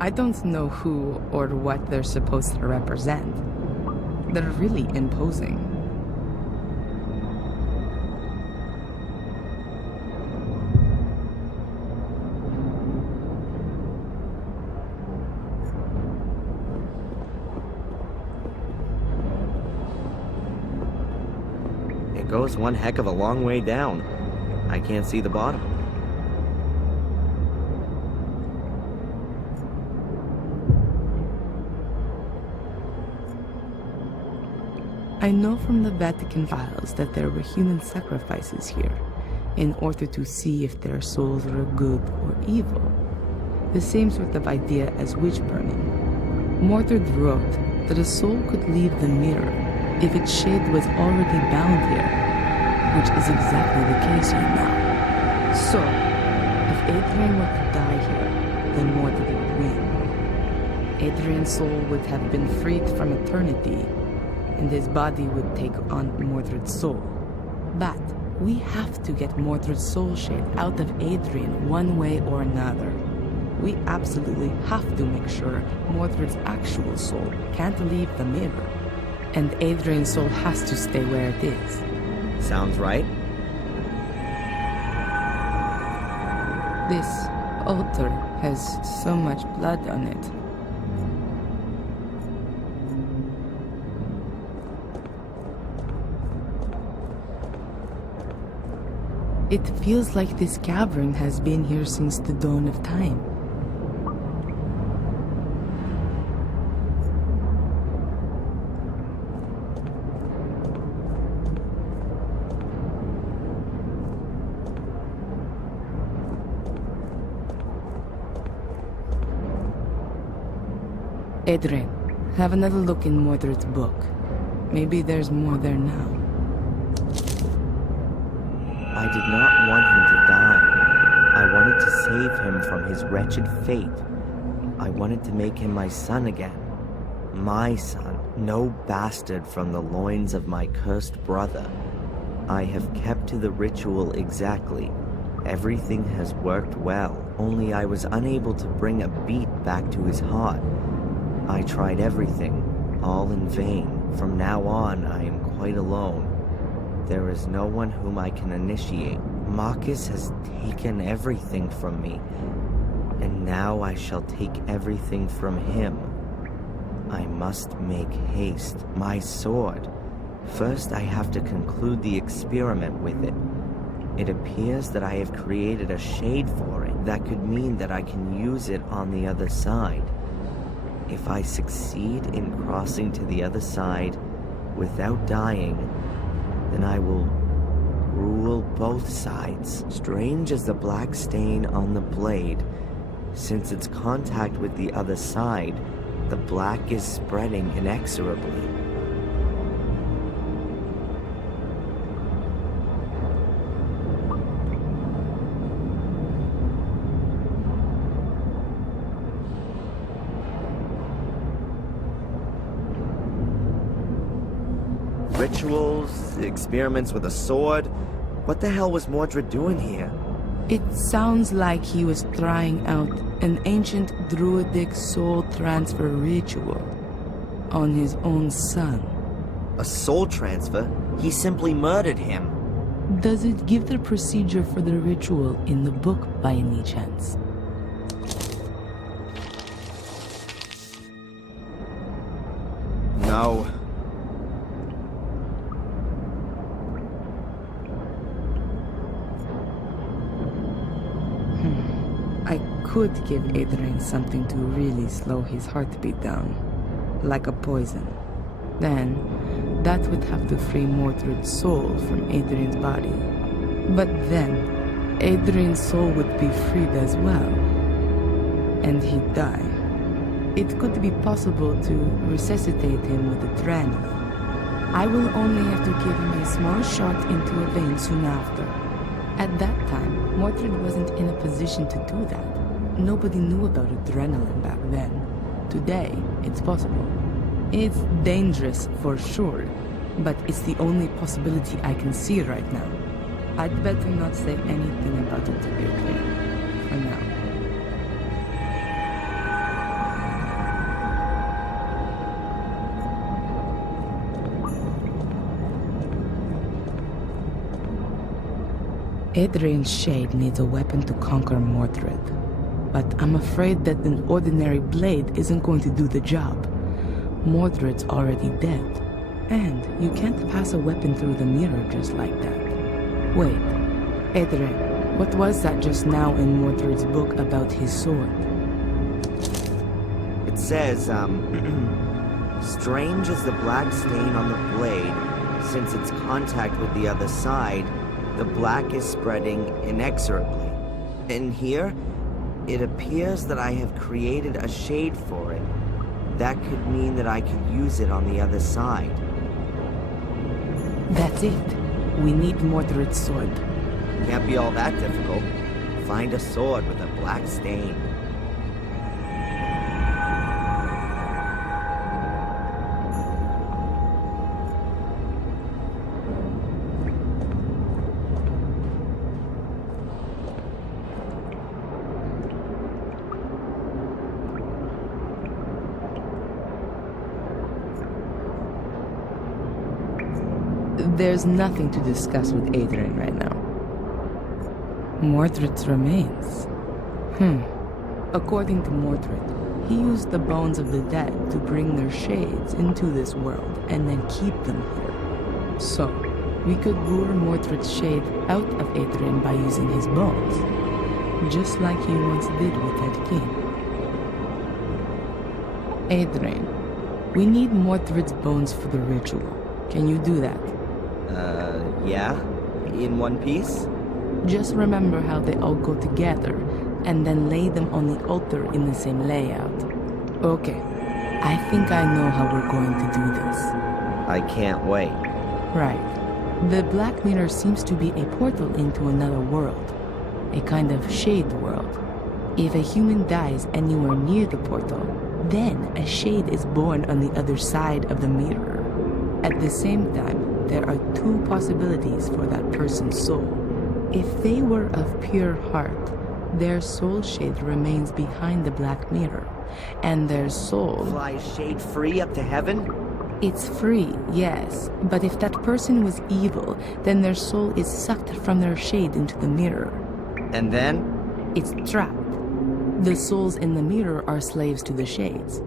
I don't know who or what they're supposed to represent. They're really imposing. It goes one heck of a long way down. I can't see the bottom. I know from the Vatican files that there were human sacrifices here, in order to see if their souls were good or evil. The same sort of idea as witch burning. Mordred wrote that a soul could leave the mirror if its shade was already bound here, which is exactly the case here now. So, if Adrian were to die here, then Mordred would win. Adrian's soul would have been freed from eternity, and his body would take on Mordred's soul. But we have to get Mordred's soul shade out of Adrian one way or another. We absolutely have to make sure Mordred's actual soul can't leave the mirror. And Adrian's soul has to stay where it is. Sounds right. This altar has so much blood on it. It feels like this cavern has been here since the dawn of time. Adrian, have another look in Mordred's book. Maybe there's more there now. I did not want him to die. I wanted to save him from his wretched fate. I wanted to make him my son again. My son, no bastard from the loins of my cursed brother. I have kept to the ritual exactly. Everything has worked well, only I was unable to bring a beat back to his heart. I tried everything, all in vain. From now on, I am quite alone. There is no one whom I can initiate. Marcus has taken everything from me, and now I shall take everything from him. I must make haste. My sword. First, I have to conclude the experiment with it. It appears that I have created a shade for it. That could mean that I can use it on the other side. If I succeed in crossing to the other side without dying, then I will rule both sides. Strange as the black stain on the blade, since its contact with the other side, the black is spreading inexorably. Rituals, experiments with a sword. What the hell was Mordred doing here? It sounds like he was trying out An ancient druidic soul transfer ritual on his own son. A soul transfer? He simply murdered him. Does it give the procedure for the ritual in the book by any chance? No. I could give Adrian something to really slow his heartbeat down, like a poison. Then, that would have to free Mordred's soul from Adrian's body. But then, Adrian's soul would be freed as well, and he'd die. It could be possible to resuscitate him with adrenaline. I will only have to give him a small shot into a vein soon after. At that time, Mordred wasn't in a position to do that. Nobody knew about adrenaline back then. Today, it's possible. It's dangerous for sure, but it's the only possibility I can see right now. I'd better not say anything about it to Adrian, for now. Adrian's shade needs a weapon to conquer Mordred, but I'm afraid that an ordinary blade isn't going to do the job. Mordred's already dead, and you can't pass a weapon through the mirror just like that. Wait, Adrian, what was that just now in Mordred's book about his sword? It says, strange is the black stain on the blade. Since its contact with the other side, the black is spreading inexorably. In here, it appears that I have created a shade for it. That could mean that I could use it on the other side. That's it. We need Mordred's sword. Can't be all that difficult. Find a sword with a black stain. There's nothing to discuss with Adrian right now. Mordred's remains. According to Mordred, he used the bones of the dead to bring their shades into this world and then keep them here. So, we could lure Mordred's shade out of Adrian by using his bones, just like he once did with that king. Adrian, we need Mordred's bones for the ritual. Can you do that? Yeah? In one piece? Just remember how they all go together, and then lay them on the altar in the same layout. Okay, I think I know how we're going to do this. I can't wait. Right. The Black Mirror seems to be a portal into another world. A kind of shade world. If a human dies anywhere near the portal, then a shade is born on the other side of the mirror. At the same time, there are two possibilities for that person's soul. If they were of pure heart, their soul shade remains behind the Black Mirror, and their soul Flies shade free up to heaven? It's free, yes, but if that person was evil, then their soul is sucked from their shade into the mirror. And then? It's trapped. The souls in the mirror are slaves to the shades.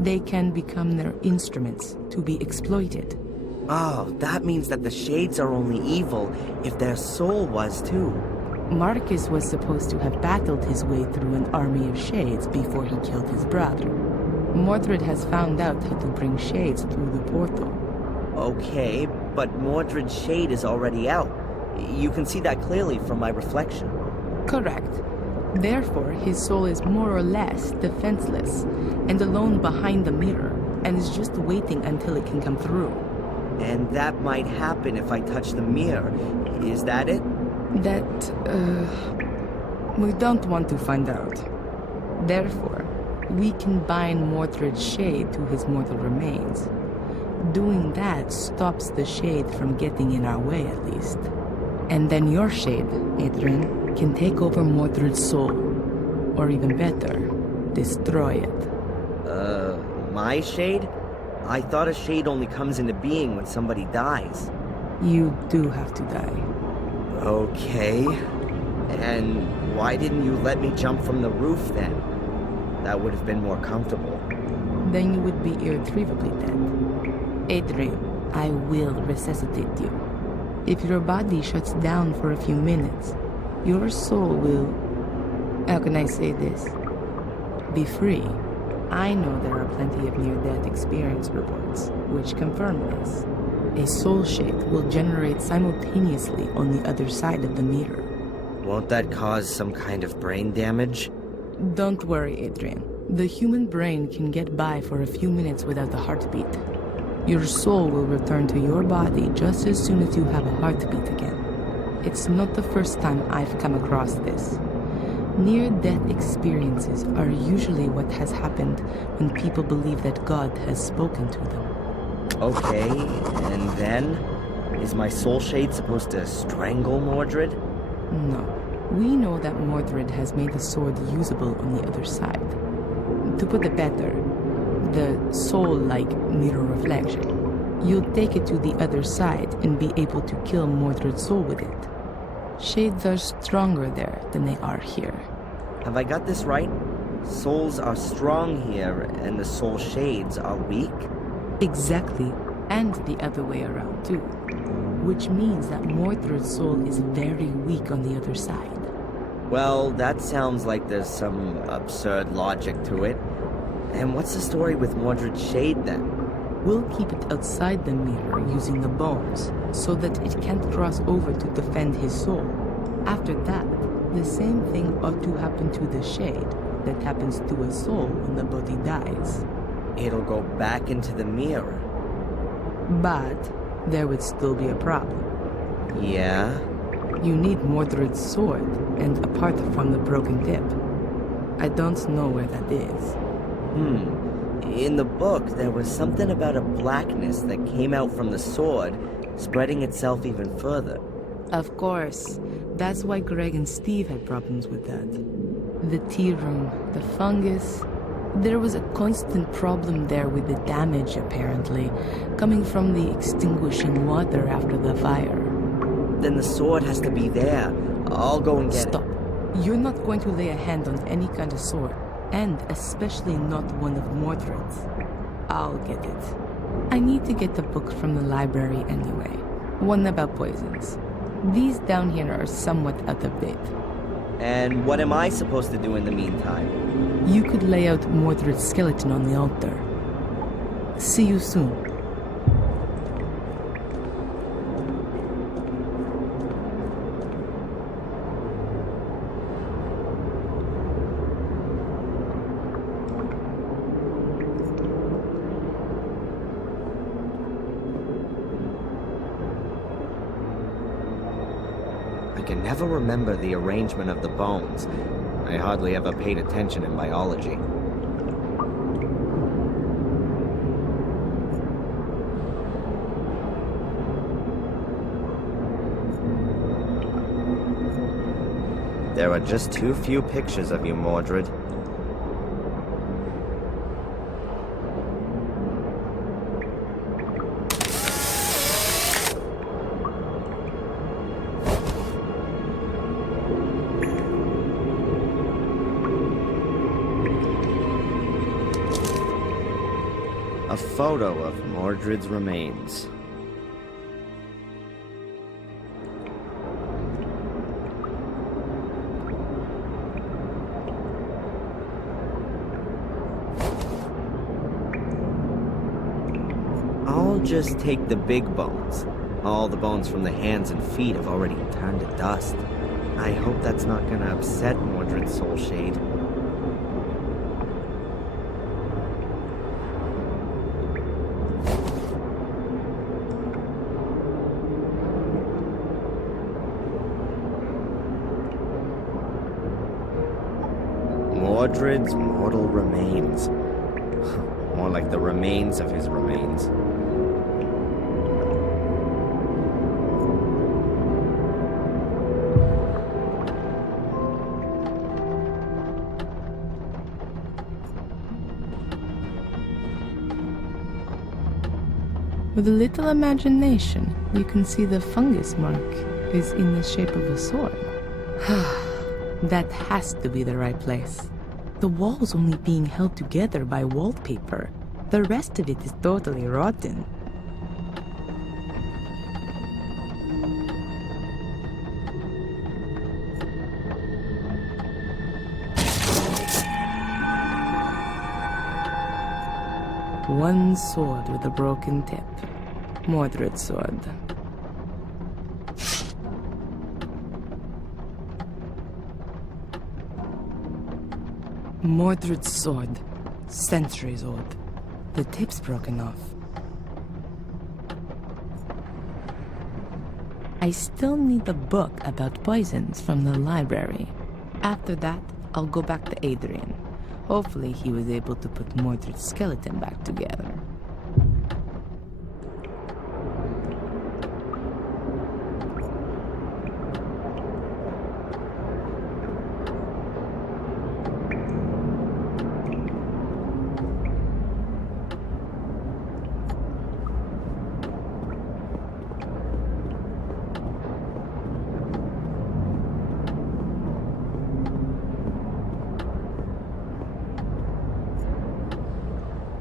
They can become their instruments to be exploited. Oh, that means that the shades are only evil if their soul was too. Marcus was supposed to have battled his way through an army of shades before he killed his brother. Mordred has found out how to bring shades through the portal. Okay, but Mordred's shade is already out. You can see that clearly from my reflection. Correct. Therefore, his soul is more or less defenseless and alone behind the mirror, and is just waiting until it can come through. And that might happen if I touch the mirror. Is that it? We don't want to find out. Therefore, we can bind Mordred's shade to his mortal remains. Doing that stops the shade from getting in our way, at least. And then your shade, Adrian, can take over Mordred's soul. Or even better, destroy it. My shade? I thought a shade only comes into being when somebody dies. You do have to die. Okay. And why didn't you let me jump from the roof then? That would have been more comfortable. Then you would be irretrievably dead. Adrian, I will resuscitate you. If your body shuts down for a few minutes, your soul will... How can I say this? Be free. I know there are plenty of near-death experience reports, which confirm this. A soul shade will generate simultaneously on the other side of the mirror. Won't that cause some kind of brain damage? Don't worry, Adrian. The human brain can get by for a few minutes without a heartbeat. Your soul will return to your body just as soon as you have a heartbeat again. It's not the first time I've come across this. Near-death experiences are usually what has happened when people believe that God has spoken to them. Okay, and then? Is my soul shade supposed to strangle Mordred? No. We know that Mordred has made the sword usable on the other side. To put it better, the soul-like mirror reflection. You'll take it to the other side and be able to kill Mordred's soul with it. Shades are stronger there than they are here. Have I got this right? Souls are strong here, and the soul shades are weak? Exactly, and the other way around too. Which means that Mordred's soul is very weak on the other side. Well, that sounds like there's some absurd logic to it. And what's the story with Mordred's shade then? We'll keep it outside the mirror using the bones, so that it can't cross over to defend his soul. After that, the same thing ought to happen to the shade that happens to a soul when the body dies. It'll go back into the mirror. But there would still be a problem. Yeah? You need Mordred's sword, and apart from the broken tip. I don't know where that is. In the book, there was something about a blackness that came out from the sword, spreading itself even further. Of course. That's why Greg and Steve had problems with that. The tea room, the fungus... There was a constant problem there with the damage, apparently, coming from the extinguishing water after the fire. Then the sword has to be there. I'll go and get Stop. it. You're not going to lay a hand on any kind of sword, and especially not one of Mordred's. I'll get it. I need to get the book from the library anyway. One about poisons. These down here are somewhat out of date. And what am I supposed to do in the meantime? You could lay out Mordred's skeleton on the altar. See you soon. I can never remember the arrangement of the bones. I hardly ever paid attention in biology. There are just too few pictures of you, Mordred. A photo of Mordred's remains. I'll just take the big bones. All the bones from the hands and feet have already turned to dust. I hope that's not gonna upset Mordred's soul shade. Mordred's mortal remains. More like the remains of his remains. With a little imagination, you can see the fungus mark is in the shape of a sword. That has to be the right place. The wall's only being held together by wallpaper. The rest of it is totally rotten. One sword with a broken tip. Mordred's sword. Mordred's sword. Centuries old. The tip's broken off. I still need the book about poisons from the library. After that, I'll go back to Adrian. Hopefully he was able to put Mordred's skeleton back together.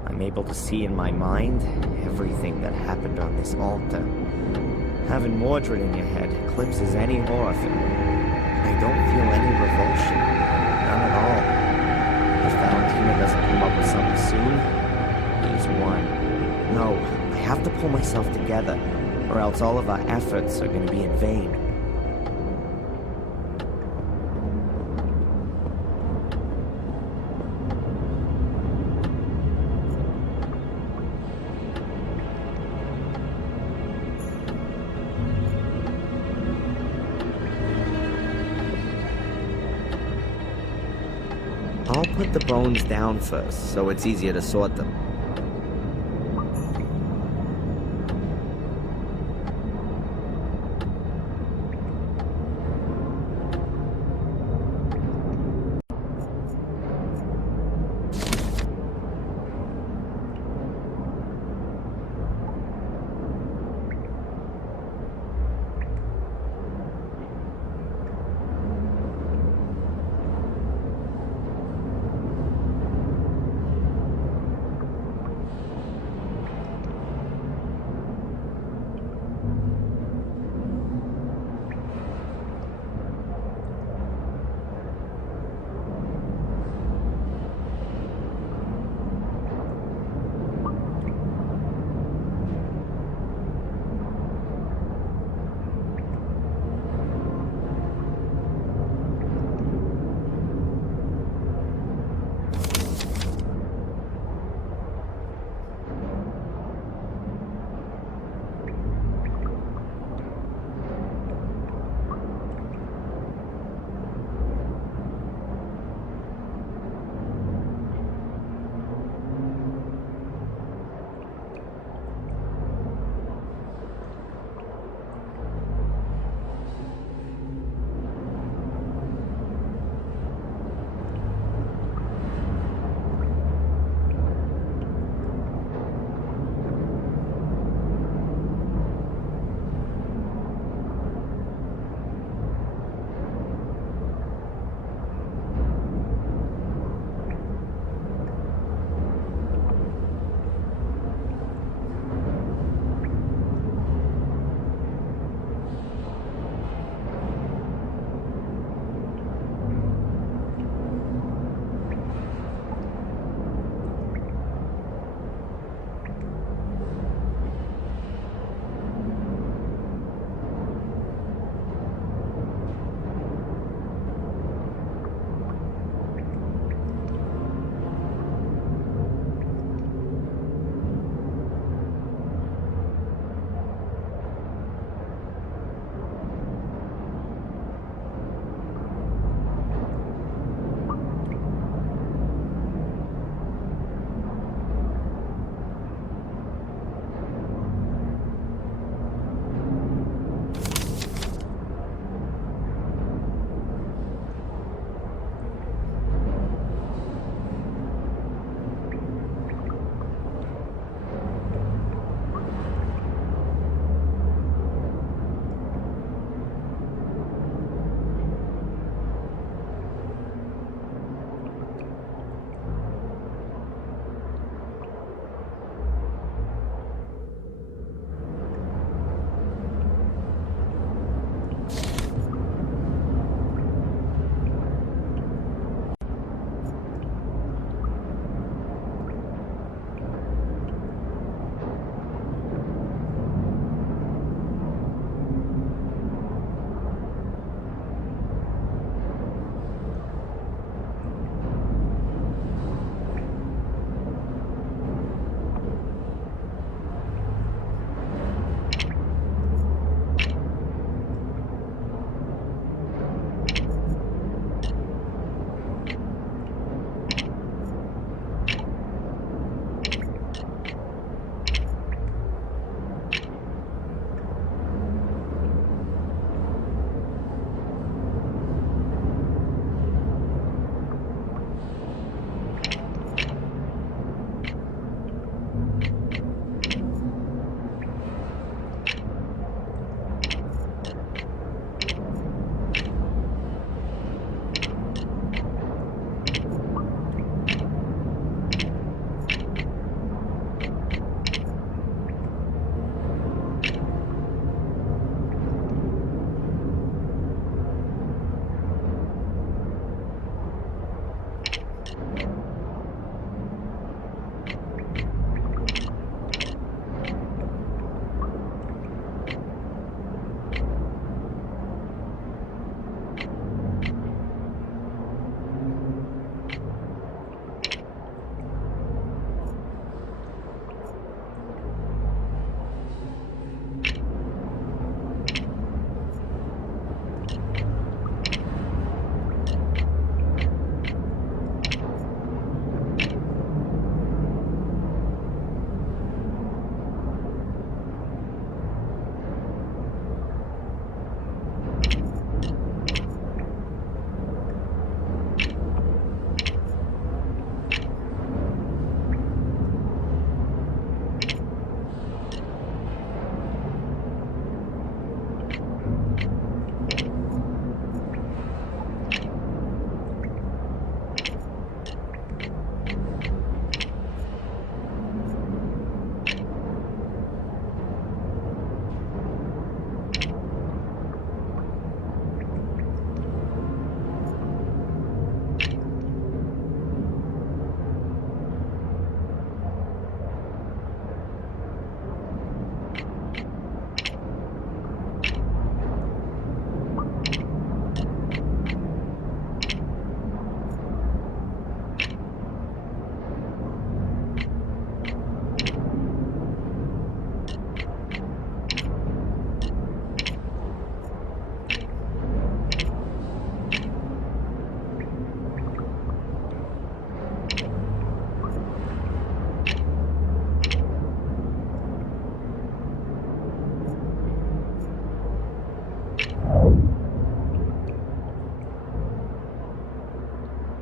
I'm able to see in my mind everything that happened on this altar. Having Mordred in your head eclipses any horror film. I don't feel any revulsion. None at all. If Valentina doesn't come up with something soon, he's won. No, I have to pull myself together, or else all of our efforts are going to be in vain. I'll put the bones down first, so it's easier to sort them.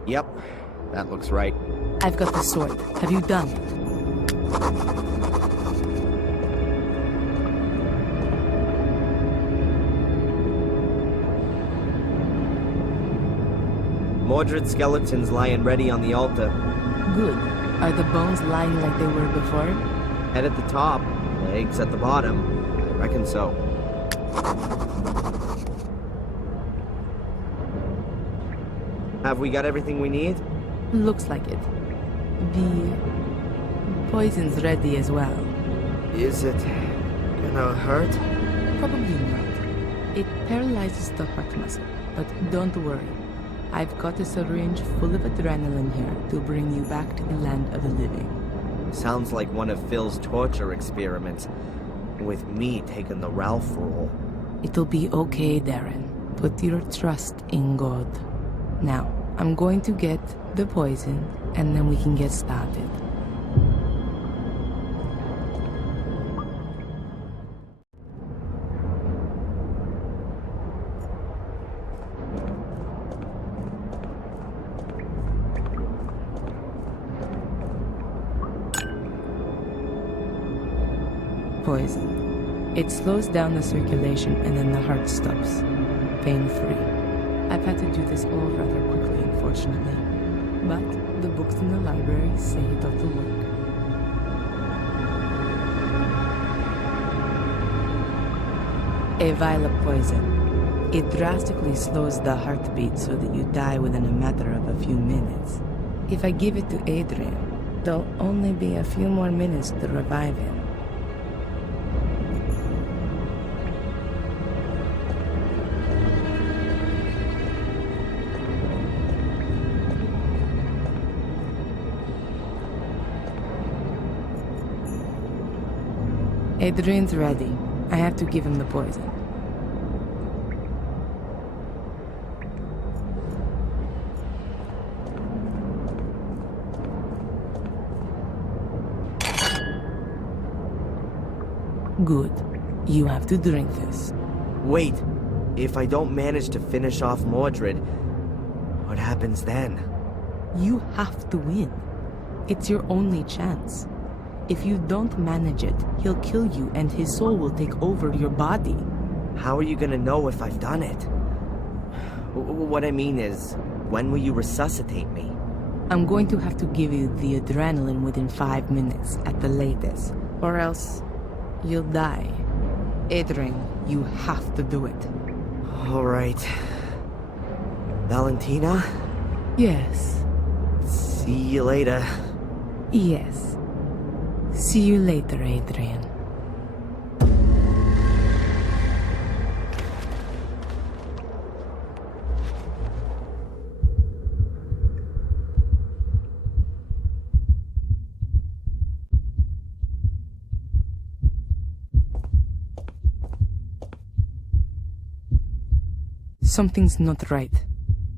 Yep, that looks right. I've got the sword. Have you done it? Mordred's skeleton's lying ready on the altar. Good. Are the bones lying like they were before? Head at the top, legs at the bottom. I reckon so. Have we got everything we need? Looks like it. The poison's ready as well. Is it gonna hurt? Probably not. It paralyzes the heart muscle, but don't worry. I've got a syringe full of adrenaline here to bring you back to the land of the living. Sounds like one of Phil's torture experiments, with me taking the Ralph role. It'll be okay, Darren. Put your trust in God. Now, I'm going to get the poison, and then we can get started. Poison. It slows down the circulation and then the heart stops. Pain-free. I've had to do this all rather quickly, unfortunately. But the books in the library say it ought to work. A vial of poison. It drastically slows the heartbeat so that you die within a matter of a few minutes. If I give it to Adrian, there'll only be a few more minutes to revive him. Adrian's ready. I have to give him the poison. Good. You have to drink this. Wait, if I don't manage to finish off Mordred, what happens then? You have to win. It's your only chance. If you don't manage it, he'll kill you and his soul will take over your body. How are you gonna know if I've done it? What I mean is, when will you resuscitate me? I'm going to have to give you the adrenaline within 5 minutes at the latest, or else you'll die. Adrian, you have to do it. All right. Valentina? Yes. See you later. Yes. See you later, Adrian. Something's not right.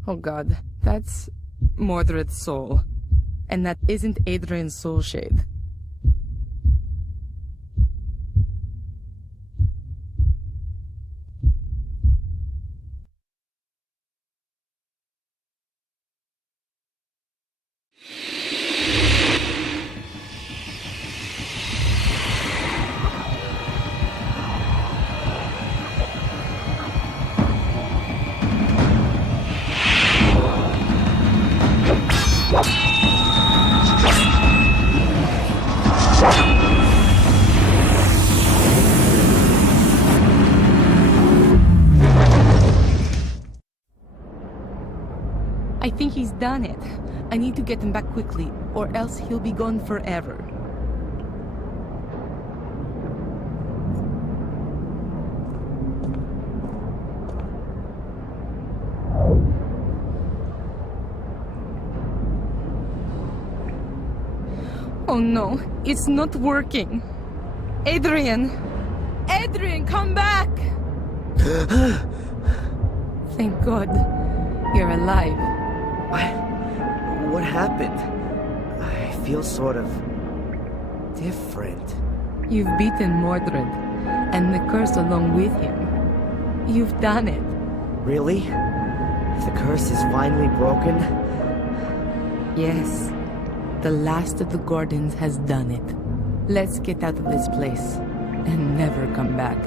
Oh God, that's Mordred's soul. And that isn't Adrian's soul shade. I think he's done it. I need to get him back quickly, or else he'll be gone forever. Oh no, it's not working. Adrian! Adrian, come back! Thank God, you're alive. What happened? I feel sort of different. You've beaten Mordred, and the curse along with him. You've done it. Really? The curse is finally broken? Yes, the last of the Gordons has done it. Let's get out of this place and never come back.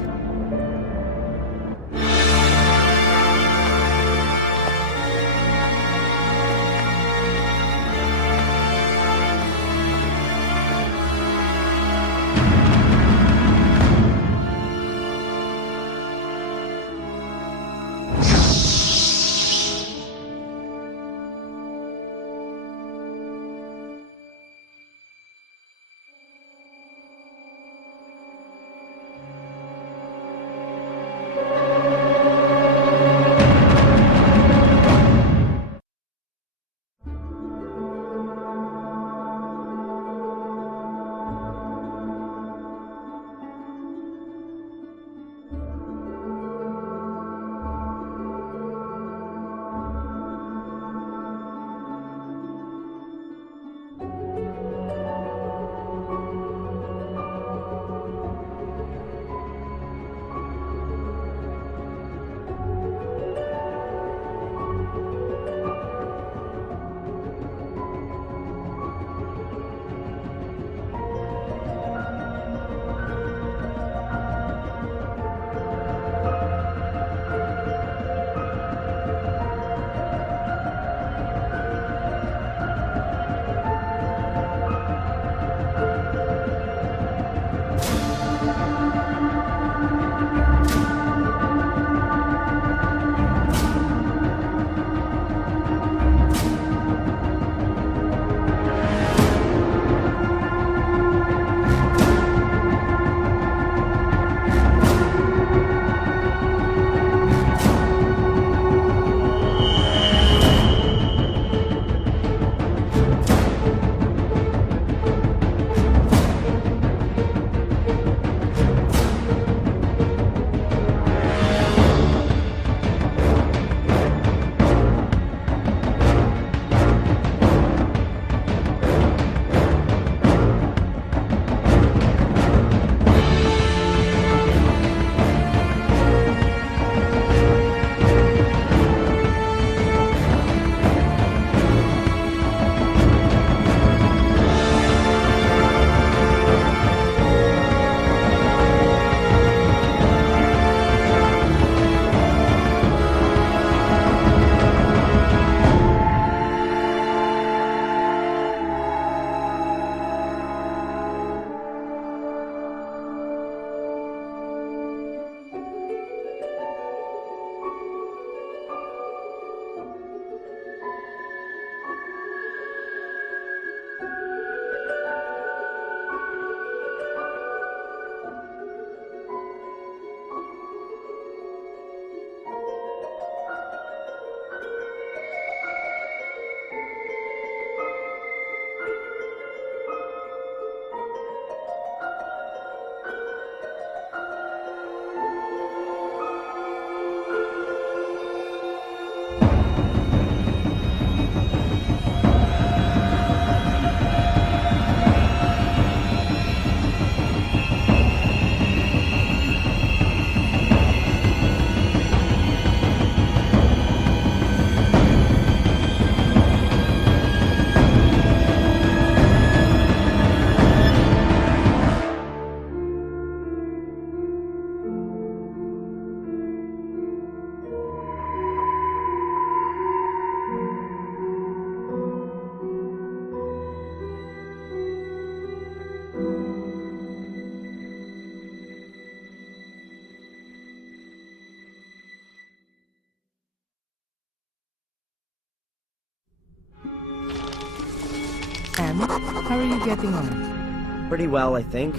And how are you getting on? Pretty well, I think.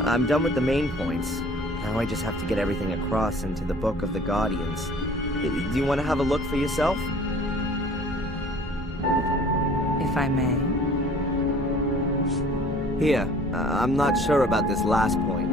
I'm done with the main points. Now I just have to get everything across into the Book of the Guardians. Do you want to have a look for yourself? If I may. Here, I'm not sure about this last point.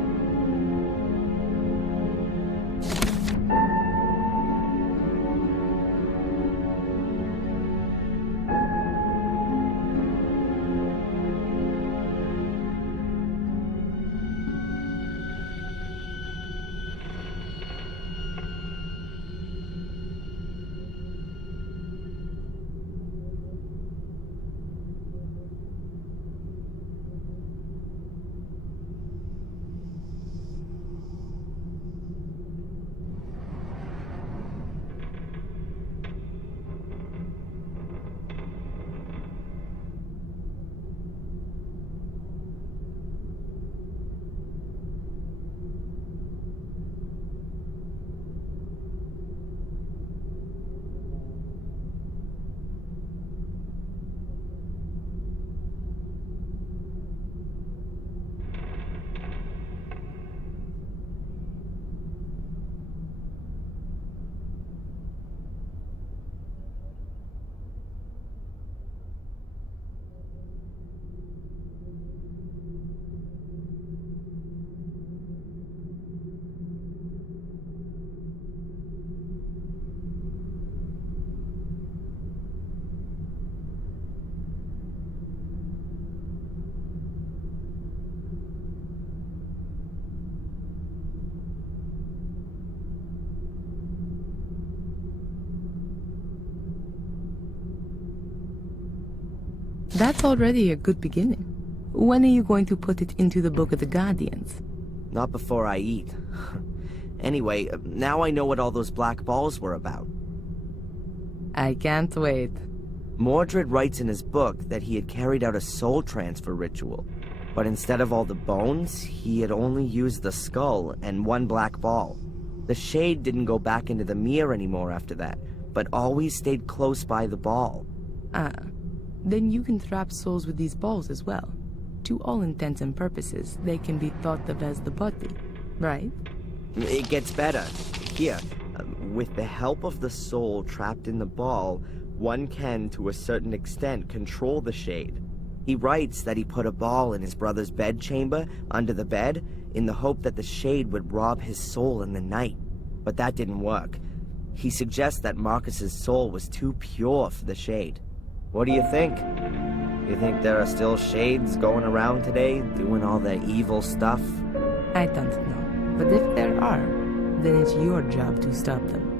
That's already a good beginning. When are you going to put it into the Book of the Guardians? Not before I eat. Anyway, now I know what all those black balls were about. I can't wait. Mordred writes in his book that he had carried out a soul transfer ritual, but instead of all the bones, he had only used the skull and one black ball. The shade didn't go back into the mirror anymore after that, but always stayed close by the ball. Then you can trap souls with these balls as well. To all intents and purposes, they can be thought of as the body, right? It gets better. Here, with the help of the soul trapped in the ball, one can, to a certain extent, control the shade. He writes that he put a ball in his brother's bedchamber, under the bed, in the hope that the shade would rob his soul in the night. But that didn't work. He suggests that Marcus's soul was too pure for the shade. What do you think? You think there are still shades going around today, doing all their evil stuff? I don't know. But if there are, then it's your job to stop them.